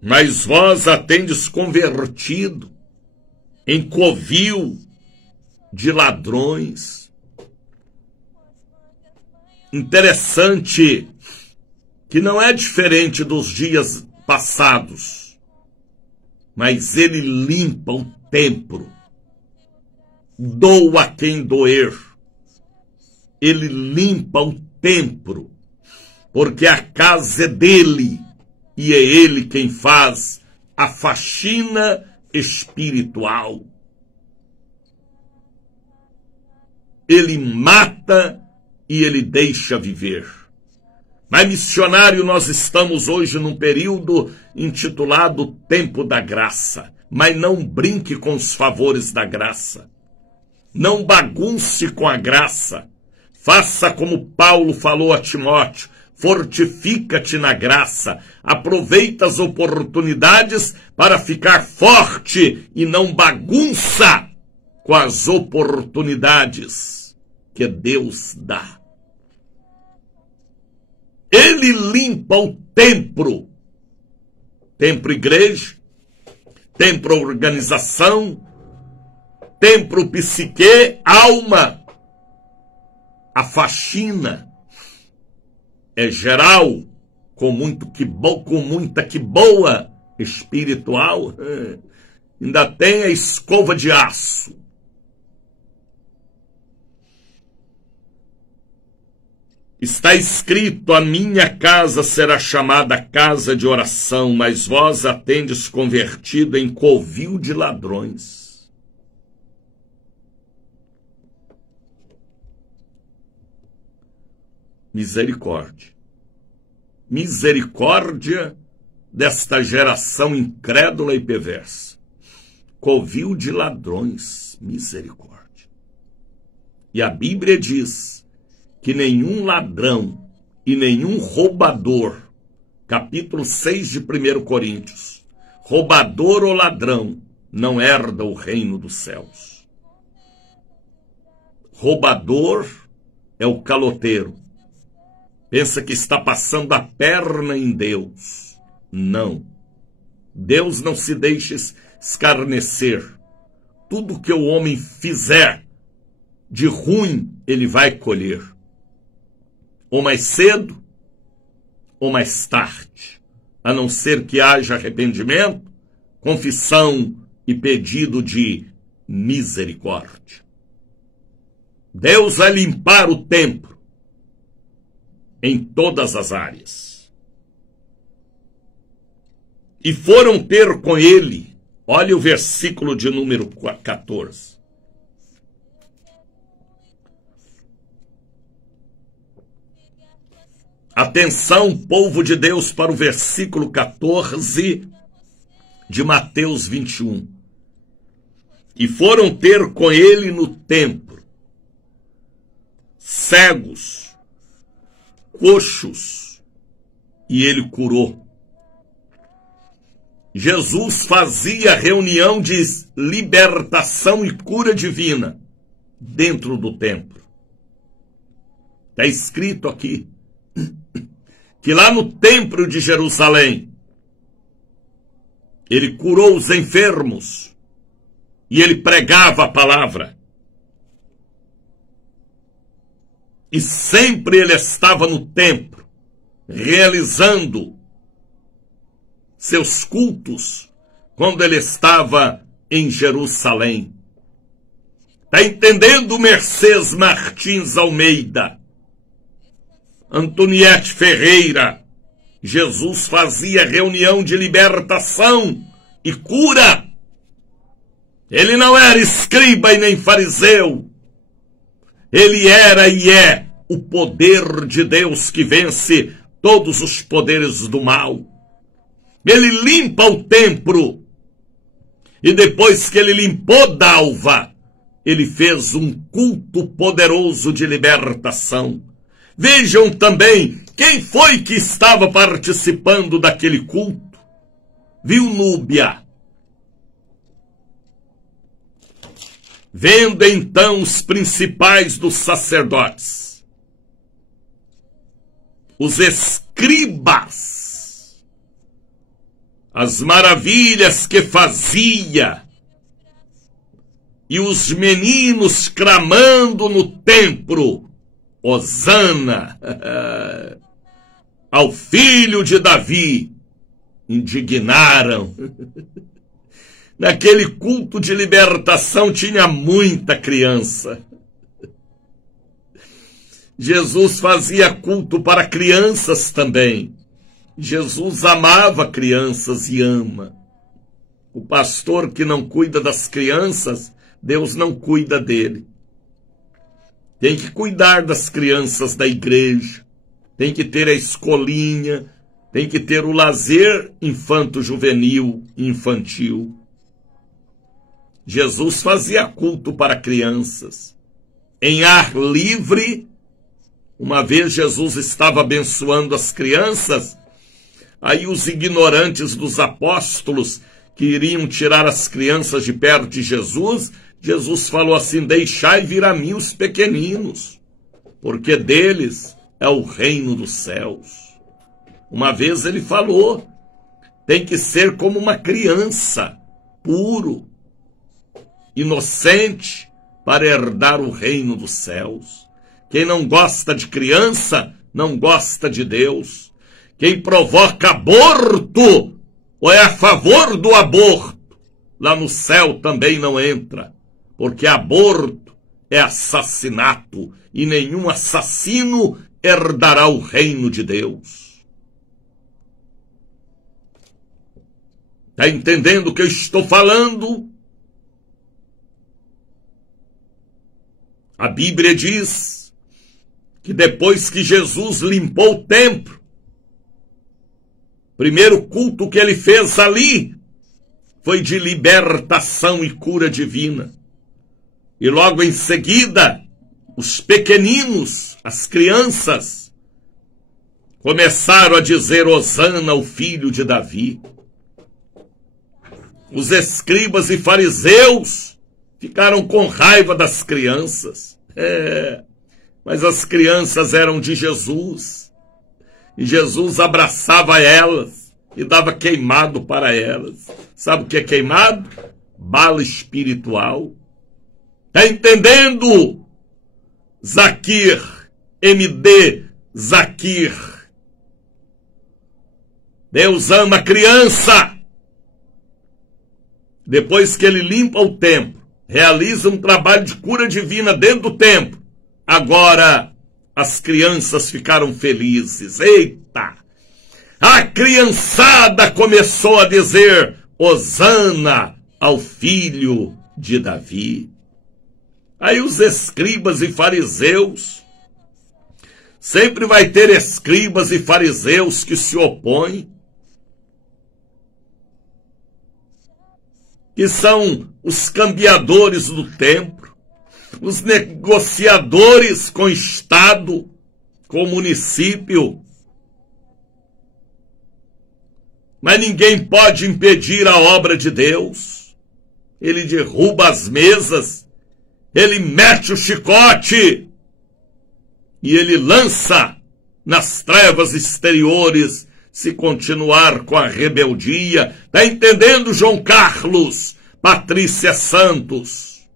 Mas vós a tendes convertido em covil de ladrões. Interessante que não é diferente dos dias passados, mas ele limpa o templo. Doa quem doer. Ele limpa o templo, porque a casa é dele, e é ele quem faz a faxina espiritual. Ele mata e ele deixa viver. Mas, missionário, nós estamos hoje num período intitulado Tempo da Graça. Mas não brinque com os favores da graça. Não bagunce com a graça. Faça como Paulo falou a Timóteo. Fortifica-te na graça. Aproveita as oportunidades para ficar forte e não bagunça com as oportunidades que Deus dá. Ele limpa o templo. Templo igreja, templo organização, templo psique, alma. A faxina é geral, com muita que boa espiritual. Ainda tem a escova de aço. Está escrito, a minha casa será chamada casa de oração, mas vós a tendes convertido em covil de ladrões. Misericórdia. misericórdia desta geração incrédula e perversa. Covil de ladrões, misericórdia. E a Bíblia diz que nenhum ladrão e nenhum roubador, capítulo 6 de 1 Coríntios, roubador ou ladrão não herda o reino dos céus. Roubador é o caloteiro. Pensa que está passando a perna em Deus. Não. Deus não se deixa escarnecer. Tudo que o homem fizer de ruim, ele vai colher. Ou mais cedo, ou mais tarde. A não ser que haja arrependimento, confissão e pedido de misericórdia. Deus vai limpar o templo em todas as áreas. E foram ter com ele, olha o versículo de número 14. Atenção, povo de Deus, para o versículo 14 de Mateus 21. E foram ter com ele no templo cegos, coxos, e ele curou. Jesus fazia reunião de libertação e cura divina dentro do templo. Está escrito aqui que lá no templo de Jerusalém ele curou os enfermos e ele pregava a palavra. E sempre ele estava no templo, realizando seus cultos, quando ele estava em Jerusalém. Está entendendo, Mercedes Martins Almeida? Antoniete Ferreira? Jesus fazia reunião de libertação e cura. Ele não era escriba e nem fariseu. Ele era e é o poder de Deus que vence todos os poderes do mal. Ele limpa o templo. E depois que ele limpou Dalva, ele fez um culto poderoso de libertação. Vejam também quem foi que estava participando daquele culto. Viu, Núbia? Vendo então os principais dos sacerdotes, os escribas, as maravilhas que fazia, e os meninos clamando no templo, Hosana, ao filho de Davi, indignaram. Naquele culto de libertação tinha muita criança. Jesus fazia culto para crianças também. Jesus amava crianças e ama. O pastor que não cuida das crianças, Deus não cuida dele. Tem que cuidar das crianças da igreja. Tem que ter a escolinha. Tem que ter o lazer infanto-juvenil e infantil. Jesus fazia culto para crianças. Em ar livre, uma vez Jesus estava abençoando as crianças, aí os ignorantes dos apóstolos que iriam tirar as crianças de perto de Jesus, Jesus falou assim: deixai vir a mim os pequeninos, porque deles é o reino dos céus. Uma vez ele falou, tem que ser como uma criança, puro, inocente, para herdar o reino dos céus. Quem não gosta de criança, não gosta de Deus. Quem provoca aborto, ou é a favor do aborto, lá no céu também não entra, porque aborto é assassinato, e nenhum assassino herdará o reino de Deus. Está entendendo o que eu estou falando? A Bíblia diz que depois que Jesus limpou o templo, Primeiro culto que ele fez ali foi de libertação e cura divina. E logo em seguida, os pequeninos, as crianças, começaram a dizer Hosana ao filho de Davi. Os escribas e fariseus ficaram com raiva das crianças. Mas as crianças eram de Jesus. E Jesus abraçava elas e dava queimado para elas. Sabe o que é queimado? Bala espiritual. Tá entendendo? Zakir, MD Zakir. Deus ama a criança. Depois que ele limpa o templo, realiza um trabalho de cura divina dentro do templo, agora as crianças ficaram felizes. Eita! A criançada começou a dizer Hosana ao filho de Davi. Aí os escribas e fariseus, sempre vai ter escribas e fariseus que se opõem, que são os cambiadores do templo, os negociadores com o Estado, com o município. Mas ninguém pode impedir a obra de Deus. Ele derruba as mesas, ele mete o chicote e ele lança nas trevas exteriores se continuar com a rebeldia. Tá entendendo, João Carlos? Patrícia Santos?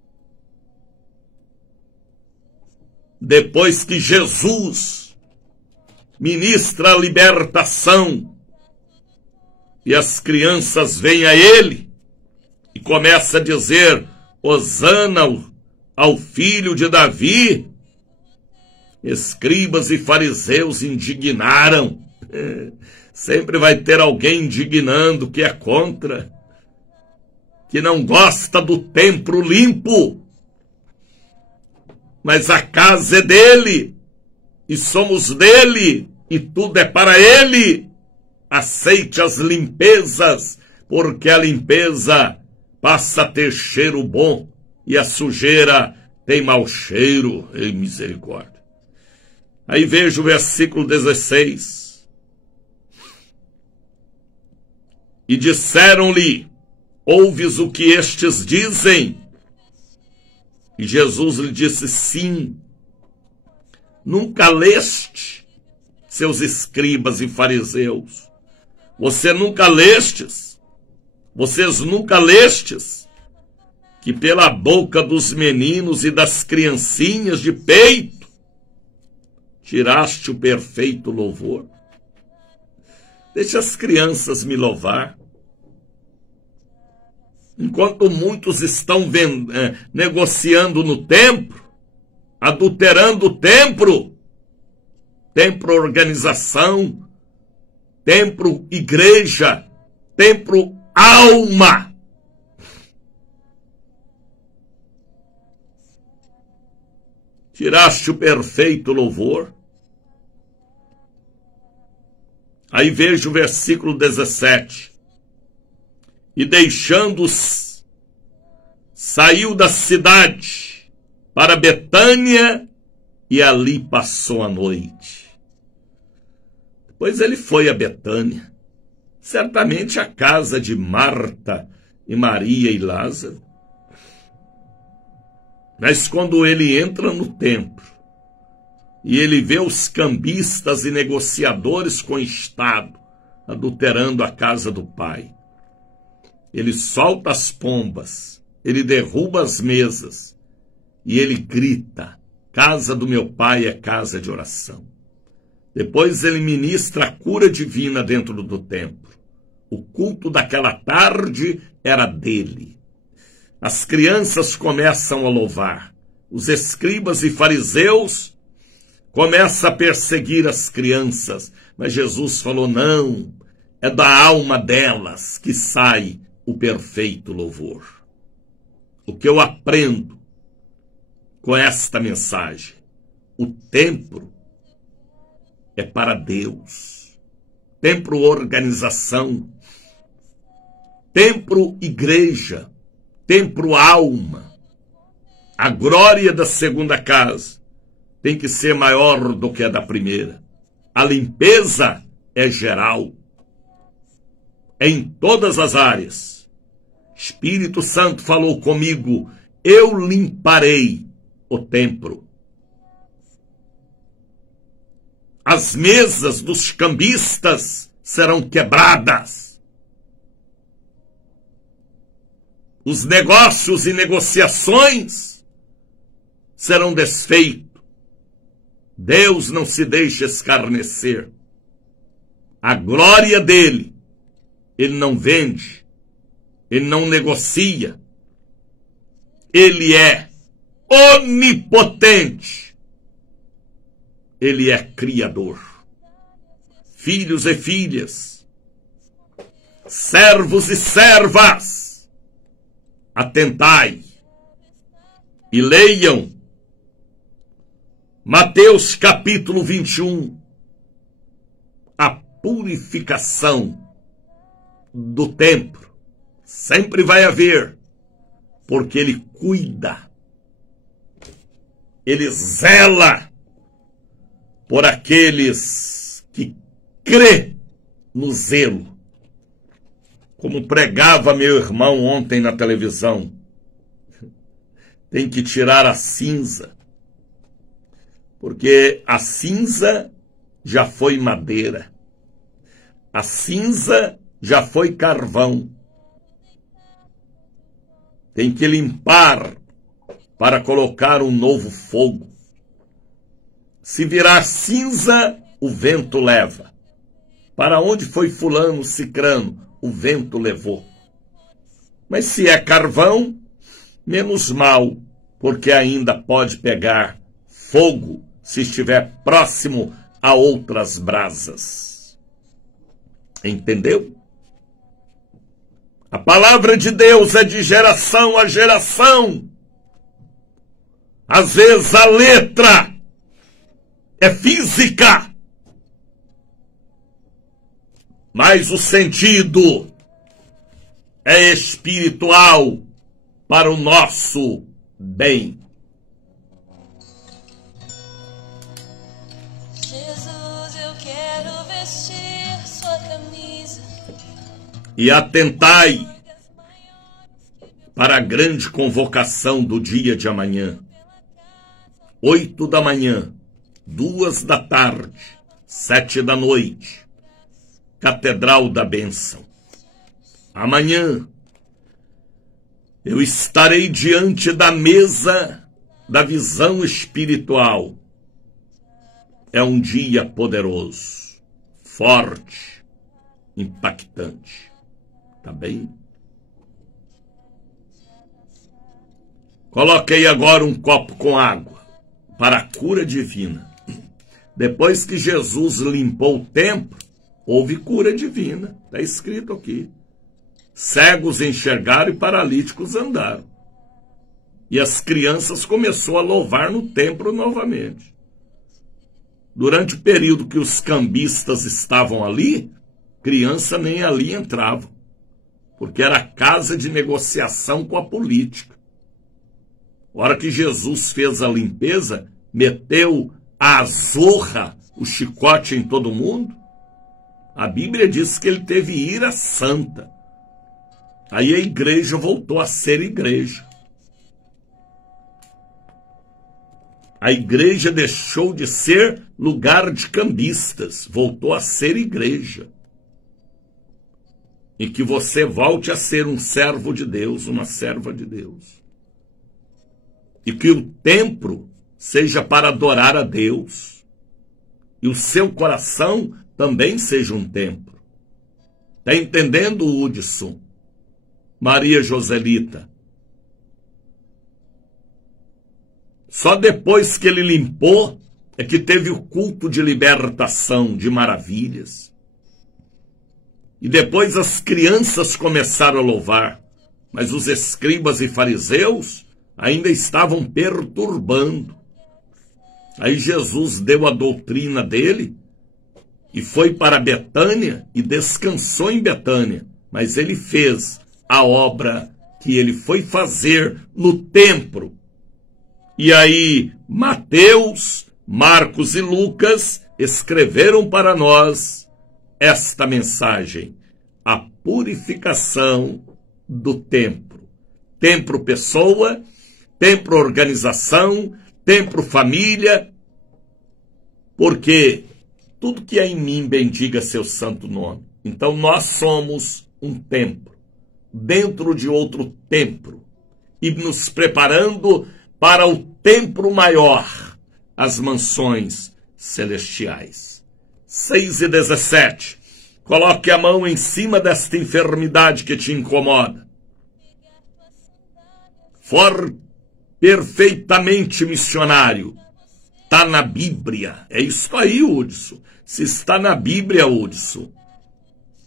Depois que Jesus ministra a libertação e as crianças vêm a ele e começa a dizer Hosana ao filho de Davi, escribas e fariseus indignaram. Sempre vai ter alguém indignando que é contra, que não gosta do templo limpo. Mas a casa é dele, e somos dele, e tudo é para ele. Aceite as limpezas, porque a limpeza passa a ter cheiro bom, e a sujeira tem mau cheiro. Ei, misericórdia. Aí veja o versículo 16. E disseram-lhe, ouves o que estes dizem? E Jesus lhe disse, sim. Nunca leste, seus escribas e fariseus? Você nunca lestes? Vocês nunca lestes que pela boca dos meninos e das criancinhas de peito tiraste o perfeito louvor? Deixa as crianças me louvar. Enquanto muitos estão negociando no templo, adulterando o templo organização, templo igreja, templo alma. Tiraste o perfeito louvor. Aí veja o versículo 17. E deixando-os, saiu da cidade para Betânia e ali passou a noite. Depois ele foi a Betânia, certamente a casa de Marta e Maria e Lázaro. Mas quando ele entra no templo e ele vê os cambistas e negociadores com o Estado adulterando a casa do Pai, ele solta as pombas, ele derruba as mesas e ele grita, casa do meu Pai é casa de oração. Depois ele ministra a cura divina dentro do templo. O culto daquela tarde era dele. As crianças começam a louvar. Os escribas e fariseus começam a perseguir as crianças. Mas Jesus falou, não, é da alma delas que sai o perfeito louvor. O que eu aprendo com esta mensagem? O templo é para Deus. templo organização, templo igreja, templo alma. A glória da segunda casa tem que ser maior do que a da primeira. A limpeza é geral, é em todas as áreas. Espírito Santo falou comigo, eu limparei o templo. As mesas dos cambistas serão quebradas. Os negócios e negociações serão desfeitos. Deus não se deixa escarnecer. A glória dele, ele não vende, ele não negocia. Ele é onipotente. Ele é criador. Filhos e filhas, servos e servas, atentai e leiam Mateus capítulo 21, a purificação do templo. Sempre vai haver, porque ele cuida, ele zela por aqueles que crê no zelo. Como pregava meu irmão ontem na televisão, tem que tirar a cinza, porque a cinza já foi madeira, a cinza já foi carvão. Tem que limpar para colocar um novo fogo. Se virar cinza, o vento leva. Para onde foi fulano, cicrano, o vento levou. Mas se é carvão, menos mal, porque ainda pode pegar fogo se estiver próximo a outras brasas. Entendeu? A palavra de Deus é de geração a geração. Às vezes a letra é física, mas o sentido é espiritual para o nosso bem. Jesus, eu quero vestir sua camisa. E atentai para a grande convocação do dia de amanhã. 8 da manhã, 2 da tarde, 7 da noite. Catedral da Bênção. Amanhã eu estarei diante da mesa da visão espiritual. É um dia poderoso, forte, impactante. Tá bem? Coloquei agora um copo com água para a cura divina. Depois que Jesus limpou o templo, houve cura divina. Está escrito aqui. Cegos enxergaram e paralíticos andaram. E as crianças começaram a louvar no templo novamente. Durante o período que os cambistas estavam ali, criança nem ali entrava, porque era casa de negociação com a política. A hora que Jesus fez a limpeza, meteu a zorra, o chicote em todo mundo, a Bíblia diz que ele teve ira santa. Aí a igreja voltou a ser igreja. A igreja deixou de ser lugar de cambistas, voltou a ser igreja. E que você volte a ser um servo de Deus, uma serva de Deus. E que o templo seja para adorar a Deus. E o seu coração também seja um templo. Está entendendo, Hudson? Maria Joselita? Só depois que ele limpou é que teve o culto de libertação, de maravilhas. E depois as crianças começaram a louvar, mas os escribas e fariseus ainda estavam perturbando. Aí Jesus deu a doutrina dele e foi para Betânia e descansou em Betânia, mas ele fez a obra que ele foi fazer no templo. E aí Mateus, Marcos e Lucas escreveram para nós esta mensagem: a purificação do templo. Templo pessoa, templo organização, templo família, porque tudo que é em mim bendiga seu santo nome. Então nós somos um templo, dentro de outro templo, e nos preparando para o templo maior, as mansões celestiais. 6:17. Coloque a mão em cima desta enfermidade que te incomoda. For perfeitamente missionário. Está na Bíblia. É isso aí, Hudson. Se está na Bíblia, Hudson,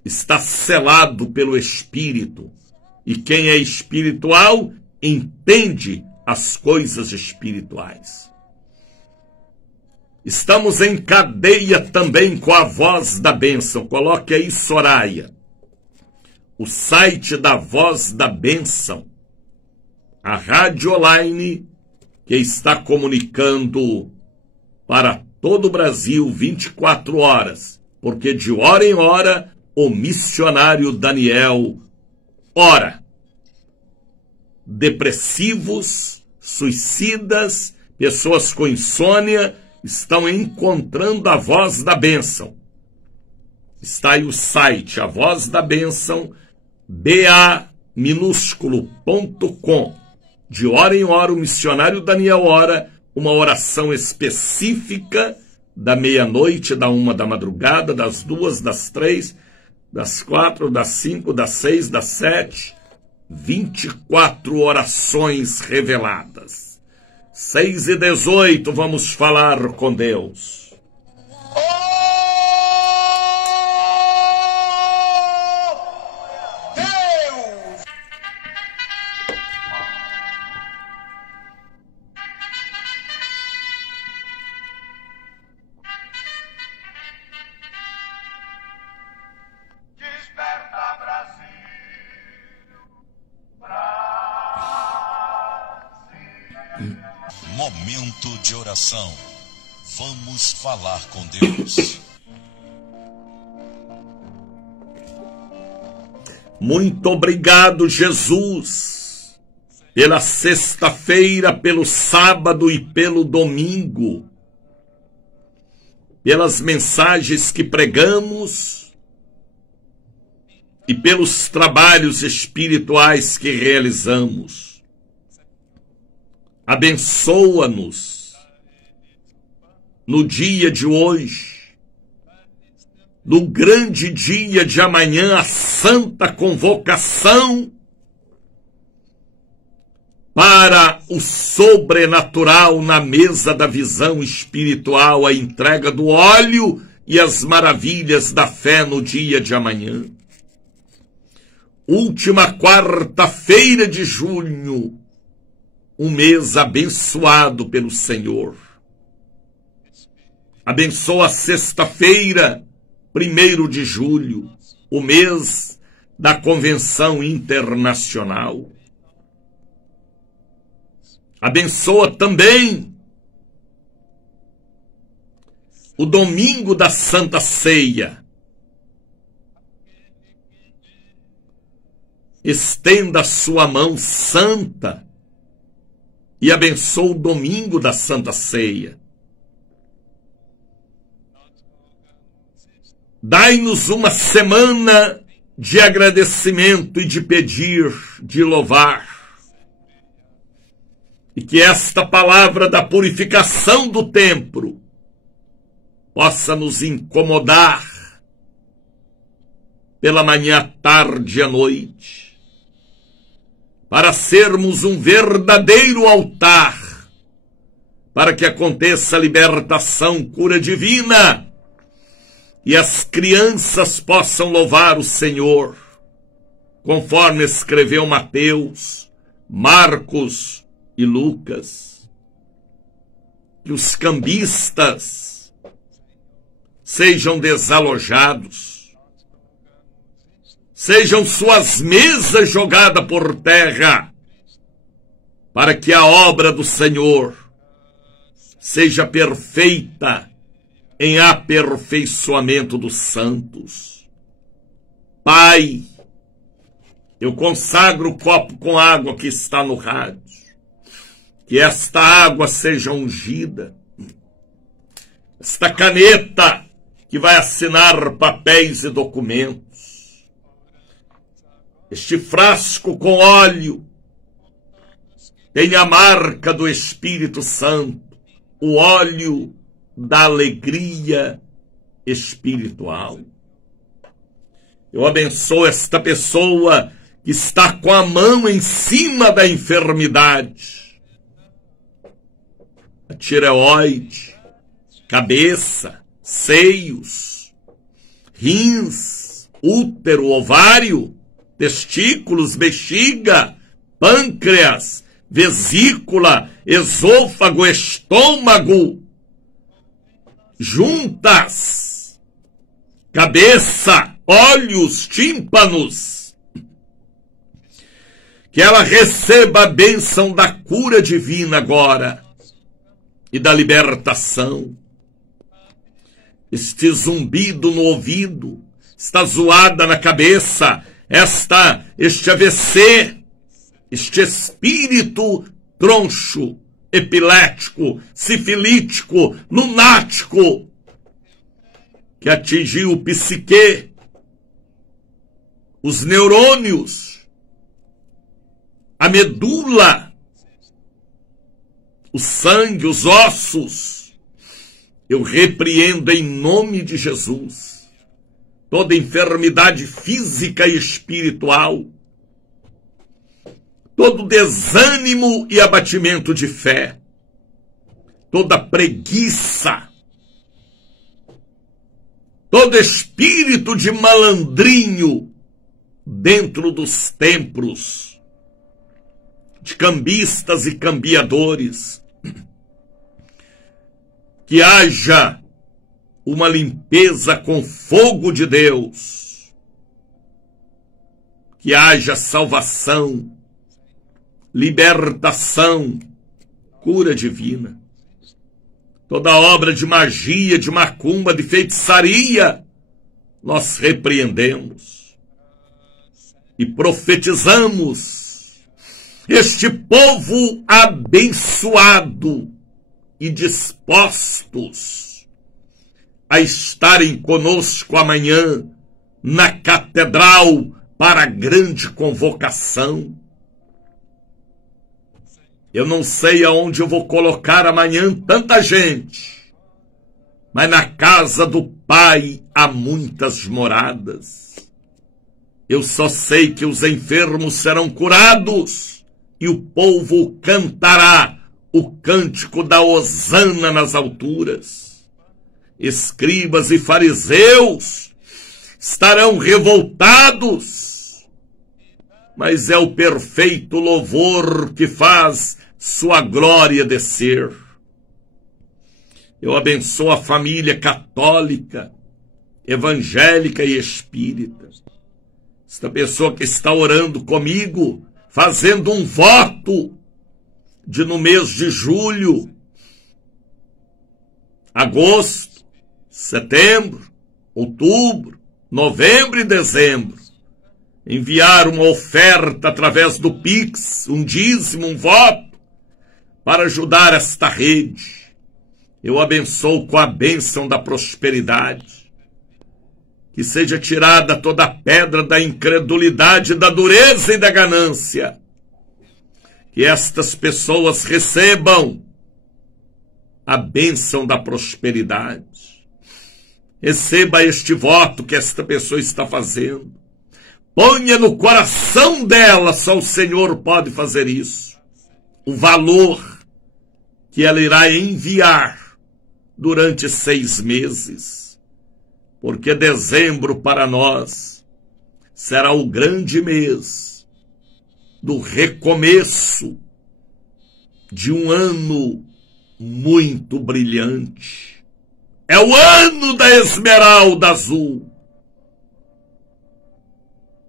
está selado pelo Espírito. E quem é espiritual entende as coisas espirituais. Estamos em cadeia também com a Voz da Bênção. Coloque aí, Soraya, o site da Voz da Bênção, a rádio online que está comunicando para todo o Brasil 24 horas, porque de hora em hora o missionário Daniel ora. Depressivos, suicidas, pessoas com insônia estão encontrando a Voz da Bênção. Está aí o site, a Voz da Bênção, ba-minúsculo.com. De hora em hora, o missionário Daniel ora uma oração específica da meia-noite, da 1 da madrugada, das 2, das 3, das 4, das 5, das 6, das 7, 24 orações reveladas. 6:18, vamos falar com Deus. Momento de oração. Vamos falar com Deus. Muito obrigado, Jesus, pela sexta-feira, pelo sábado e pelo domingo, pelas mensagens que pregamos e pelos trabalhos espirituais que realizamos. Abençoa-nos no dia de hoje, no grande dia de amanhã, a santa convocação para o sobrenatural na mesa da visão espiritual, a entrega do óleo e as maravilhas da fé no dia de amanhã. Última quarta-feira de junho, um mês abençoado pelo Senhor. Abençoa a sexta-feira, 1º de julho, o mês da Convenção Internacional. Abençoa também o domingo da Santa Ceia. Estenda a sua mão santa e abençoa o domingo da Santa Ceia. Dai-nos uma semana de agradecimento e de pedir, de louvar. E que esta palavra da purificação do templo possa nos incomodar pela manhã, tarde e à noite, para sermos um verdadeiro altar, para que aconteça a libertação, cura divina, e as crianças possam louvar o Senhor, conforme escreveu Mateus, Marcos e Lucas. Que os cambistas sejam desalojados, sejam suas mesas jogadas por terra, para que a obra do Senhor seja perfeita em aperfeiçoamento dos santos. Pai, eu consagro o copo com água que está no rádio, que esta água seja ungida, esta caneta que vai assinar papéis e documentos, este frasco com óleo tem a marca do Espírito Santo, o óleo da alegria espiritual. Eu abençoo esta pessoa que está com a mão em cima da enfermidade, a tireoide, cabeça, seios, rins, útero, ovário, testículos, bexiga, pâncreas, vesícula, esôfago, estômago, juntas, cabeça, olhos, tímpanos. Que ela receba a bênção da cura divina agora e da libertação. Este zumbido no ouvido, esta zoada na cabeça, este AVC, este espírito troncho, epilético, sifilítico, lunático, que atingiu o psique, os neurônios, a medula, o sangue, os ossos. Eu repreendo em nome de Jesus toda enfermidade física e espiritual, todo desânimo e abatimento de fé, toda preguiça, todo espírito de malandrinho dentro dos templos, de cambistas e cambiadores. Que haja uma limpeza com fogo de Deus, que haja salvação, libertação, cura divina. Toda obra de magia, de macumba, de feitiçaria, nós repreendemos e profetizamos. Este povo abençoado e dispostos a estarem conosco amanhã na catedral para a grande convocação. Eu não sei aonde eu vou colocar amanhã tanta gente, mas na casa do Pai há muitas moradas. Eu só sei que os enfermos serão curados e o povo cantará o cântico da hosana nas alturas. Escribas e fariseus estarão revoltados, mas é o perfeito louvor que faz sua glória descer. Eu abençoo a família católica, evangélica e espírita. Esta pessoa que está orando comigo, fazendo um voto de no mês de julho, agosto, setembro, outubro, novembro e dezembro, enviar uma oferta através do Pix, um dízimo, um voto, para ajudar esta rede. Eu abençoo com a bênção da prosperidade, que seja tirada toda a pedra da incredulidade, da dureza e da ganância, que estas pessoas recebam a bênção da prosperidade. Receba este voto que esta pessoa está fazendo. Ponha no coração dela, só o Senhor pode fazer isso, o valor que ela irá enviar durante 6 meses. Porque dezembro para nós será o grande mês do recomeço de um ano muito brilhante. É o ano da esmeralda azul.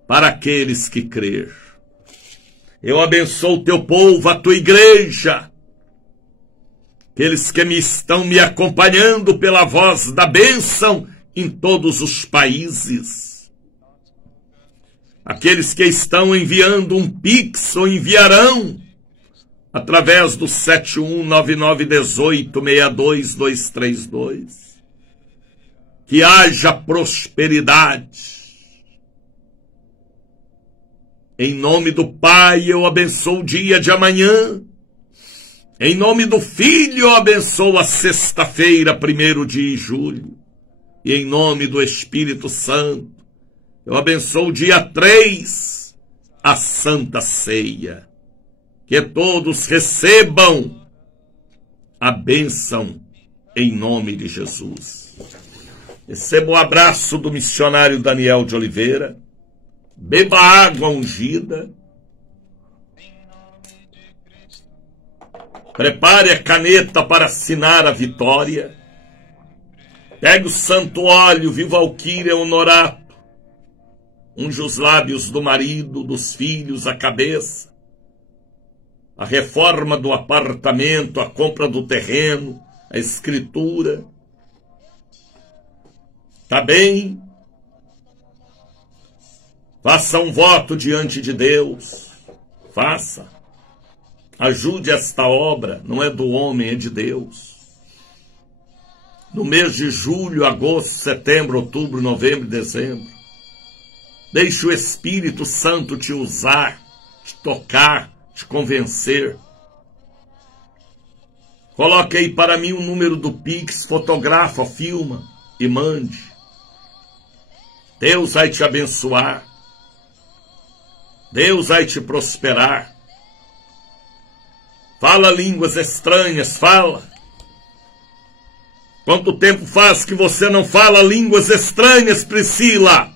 Para aqueles que crer. Eu abençoo o teu povo, a tua igreja. Aqueles que estão me acompanhando pela voz da bênção em todos os países. Aqueles que estão enviando um Pix ou enviarão através do 7199186232. Que haja prosperidade. Em nome do Pai, eu abençoo o dia de amanhã. Em nome do Filho, eu abençoo a sexta-feira, 1º de julho. E em nome do Espírito Santo, eu abençoo o dia 3, a Santa Ceia. Que todos recebam a bênção em nome de Jesus. Receba o abraço do missionário Daniel de Oliveira. Beba água ungida. Prepare a caneta para assinar a vitória. Pegue o santo óleo, viva Valquíria Honorato. Unge os lábios do marido, dos filhos, a cabeça. A reforma do apartamento, a compra do terreno, a escritura. Tá bem? Faça um voto diante de Deus. Faça. Ajude esta obra. Não é do homem, é de Deus. No mês de julho, agosto, setembro, outubro, novembro e dezembro. Deixe o Espírito Santo te usar, te tocar, te convencer. Coloque aí para mim o número do Pix, fotografa, filma e mande. Deus vai te abençoar. Deus vai te prosperar. Fala línguas estranhas, fala. Quanto tempo faz que você não fala línguas estranhas, Priscila?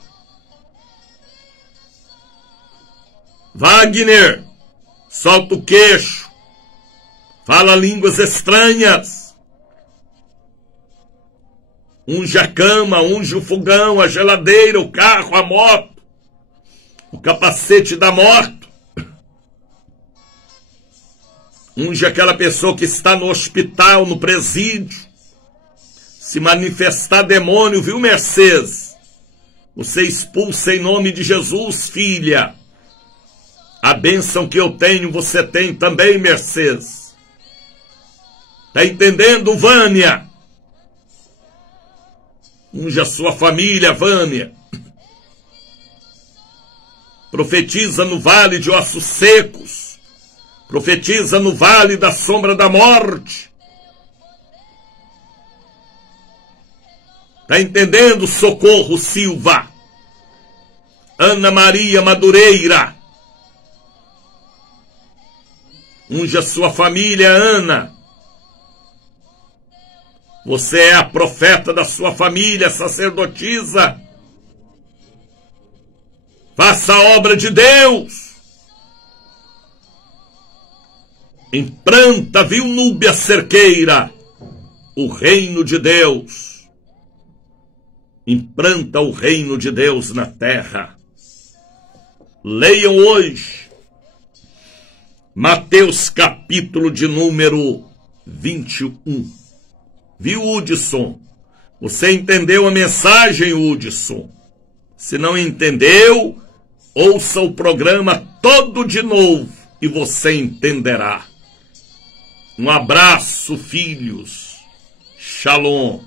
Wagner, solta o queixo. Fala línguas estranhas. Unge a cama, unge o fogão, a geladeira, o carro, a moto. O capacete da moto. Unge aquela pessoa que está no hospital, no presídio. Se manifestar demônio, viu, Mercedes? Você expulsa em nome de Jesus, filha. A bênção que eu tenho, você tem também, Mercedes. Tá entendendo, Vânia? Unge a sua família, Vânia. Profetiza no vale de ossos secos. Profetiza no vale da sombra da morte. Tá entendendo, Socorro Silva? Ana Maria Madureira. Unge a sua família, Ana. Você é a profeta da sua família, sacerdotisa. Faça a obra de Deus. Implanta, viu, Núbia Cerqueira, o reino de Deus. Implanta o reino de Deus na terra. Leiam hoje Mateus capítulo de número 21. Viu, Hudson? Você entendeu a mensagem, Hudson? Se não entendeu, ouça o programa todo de novo e você entenderá. Um abraço, filhos. Shalom.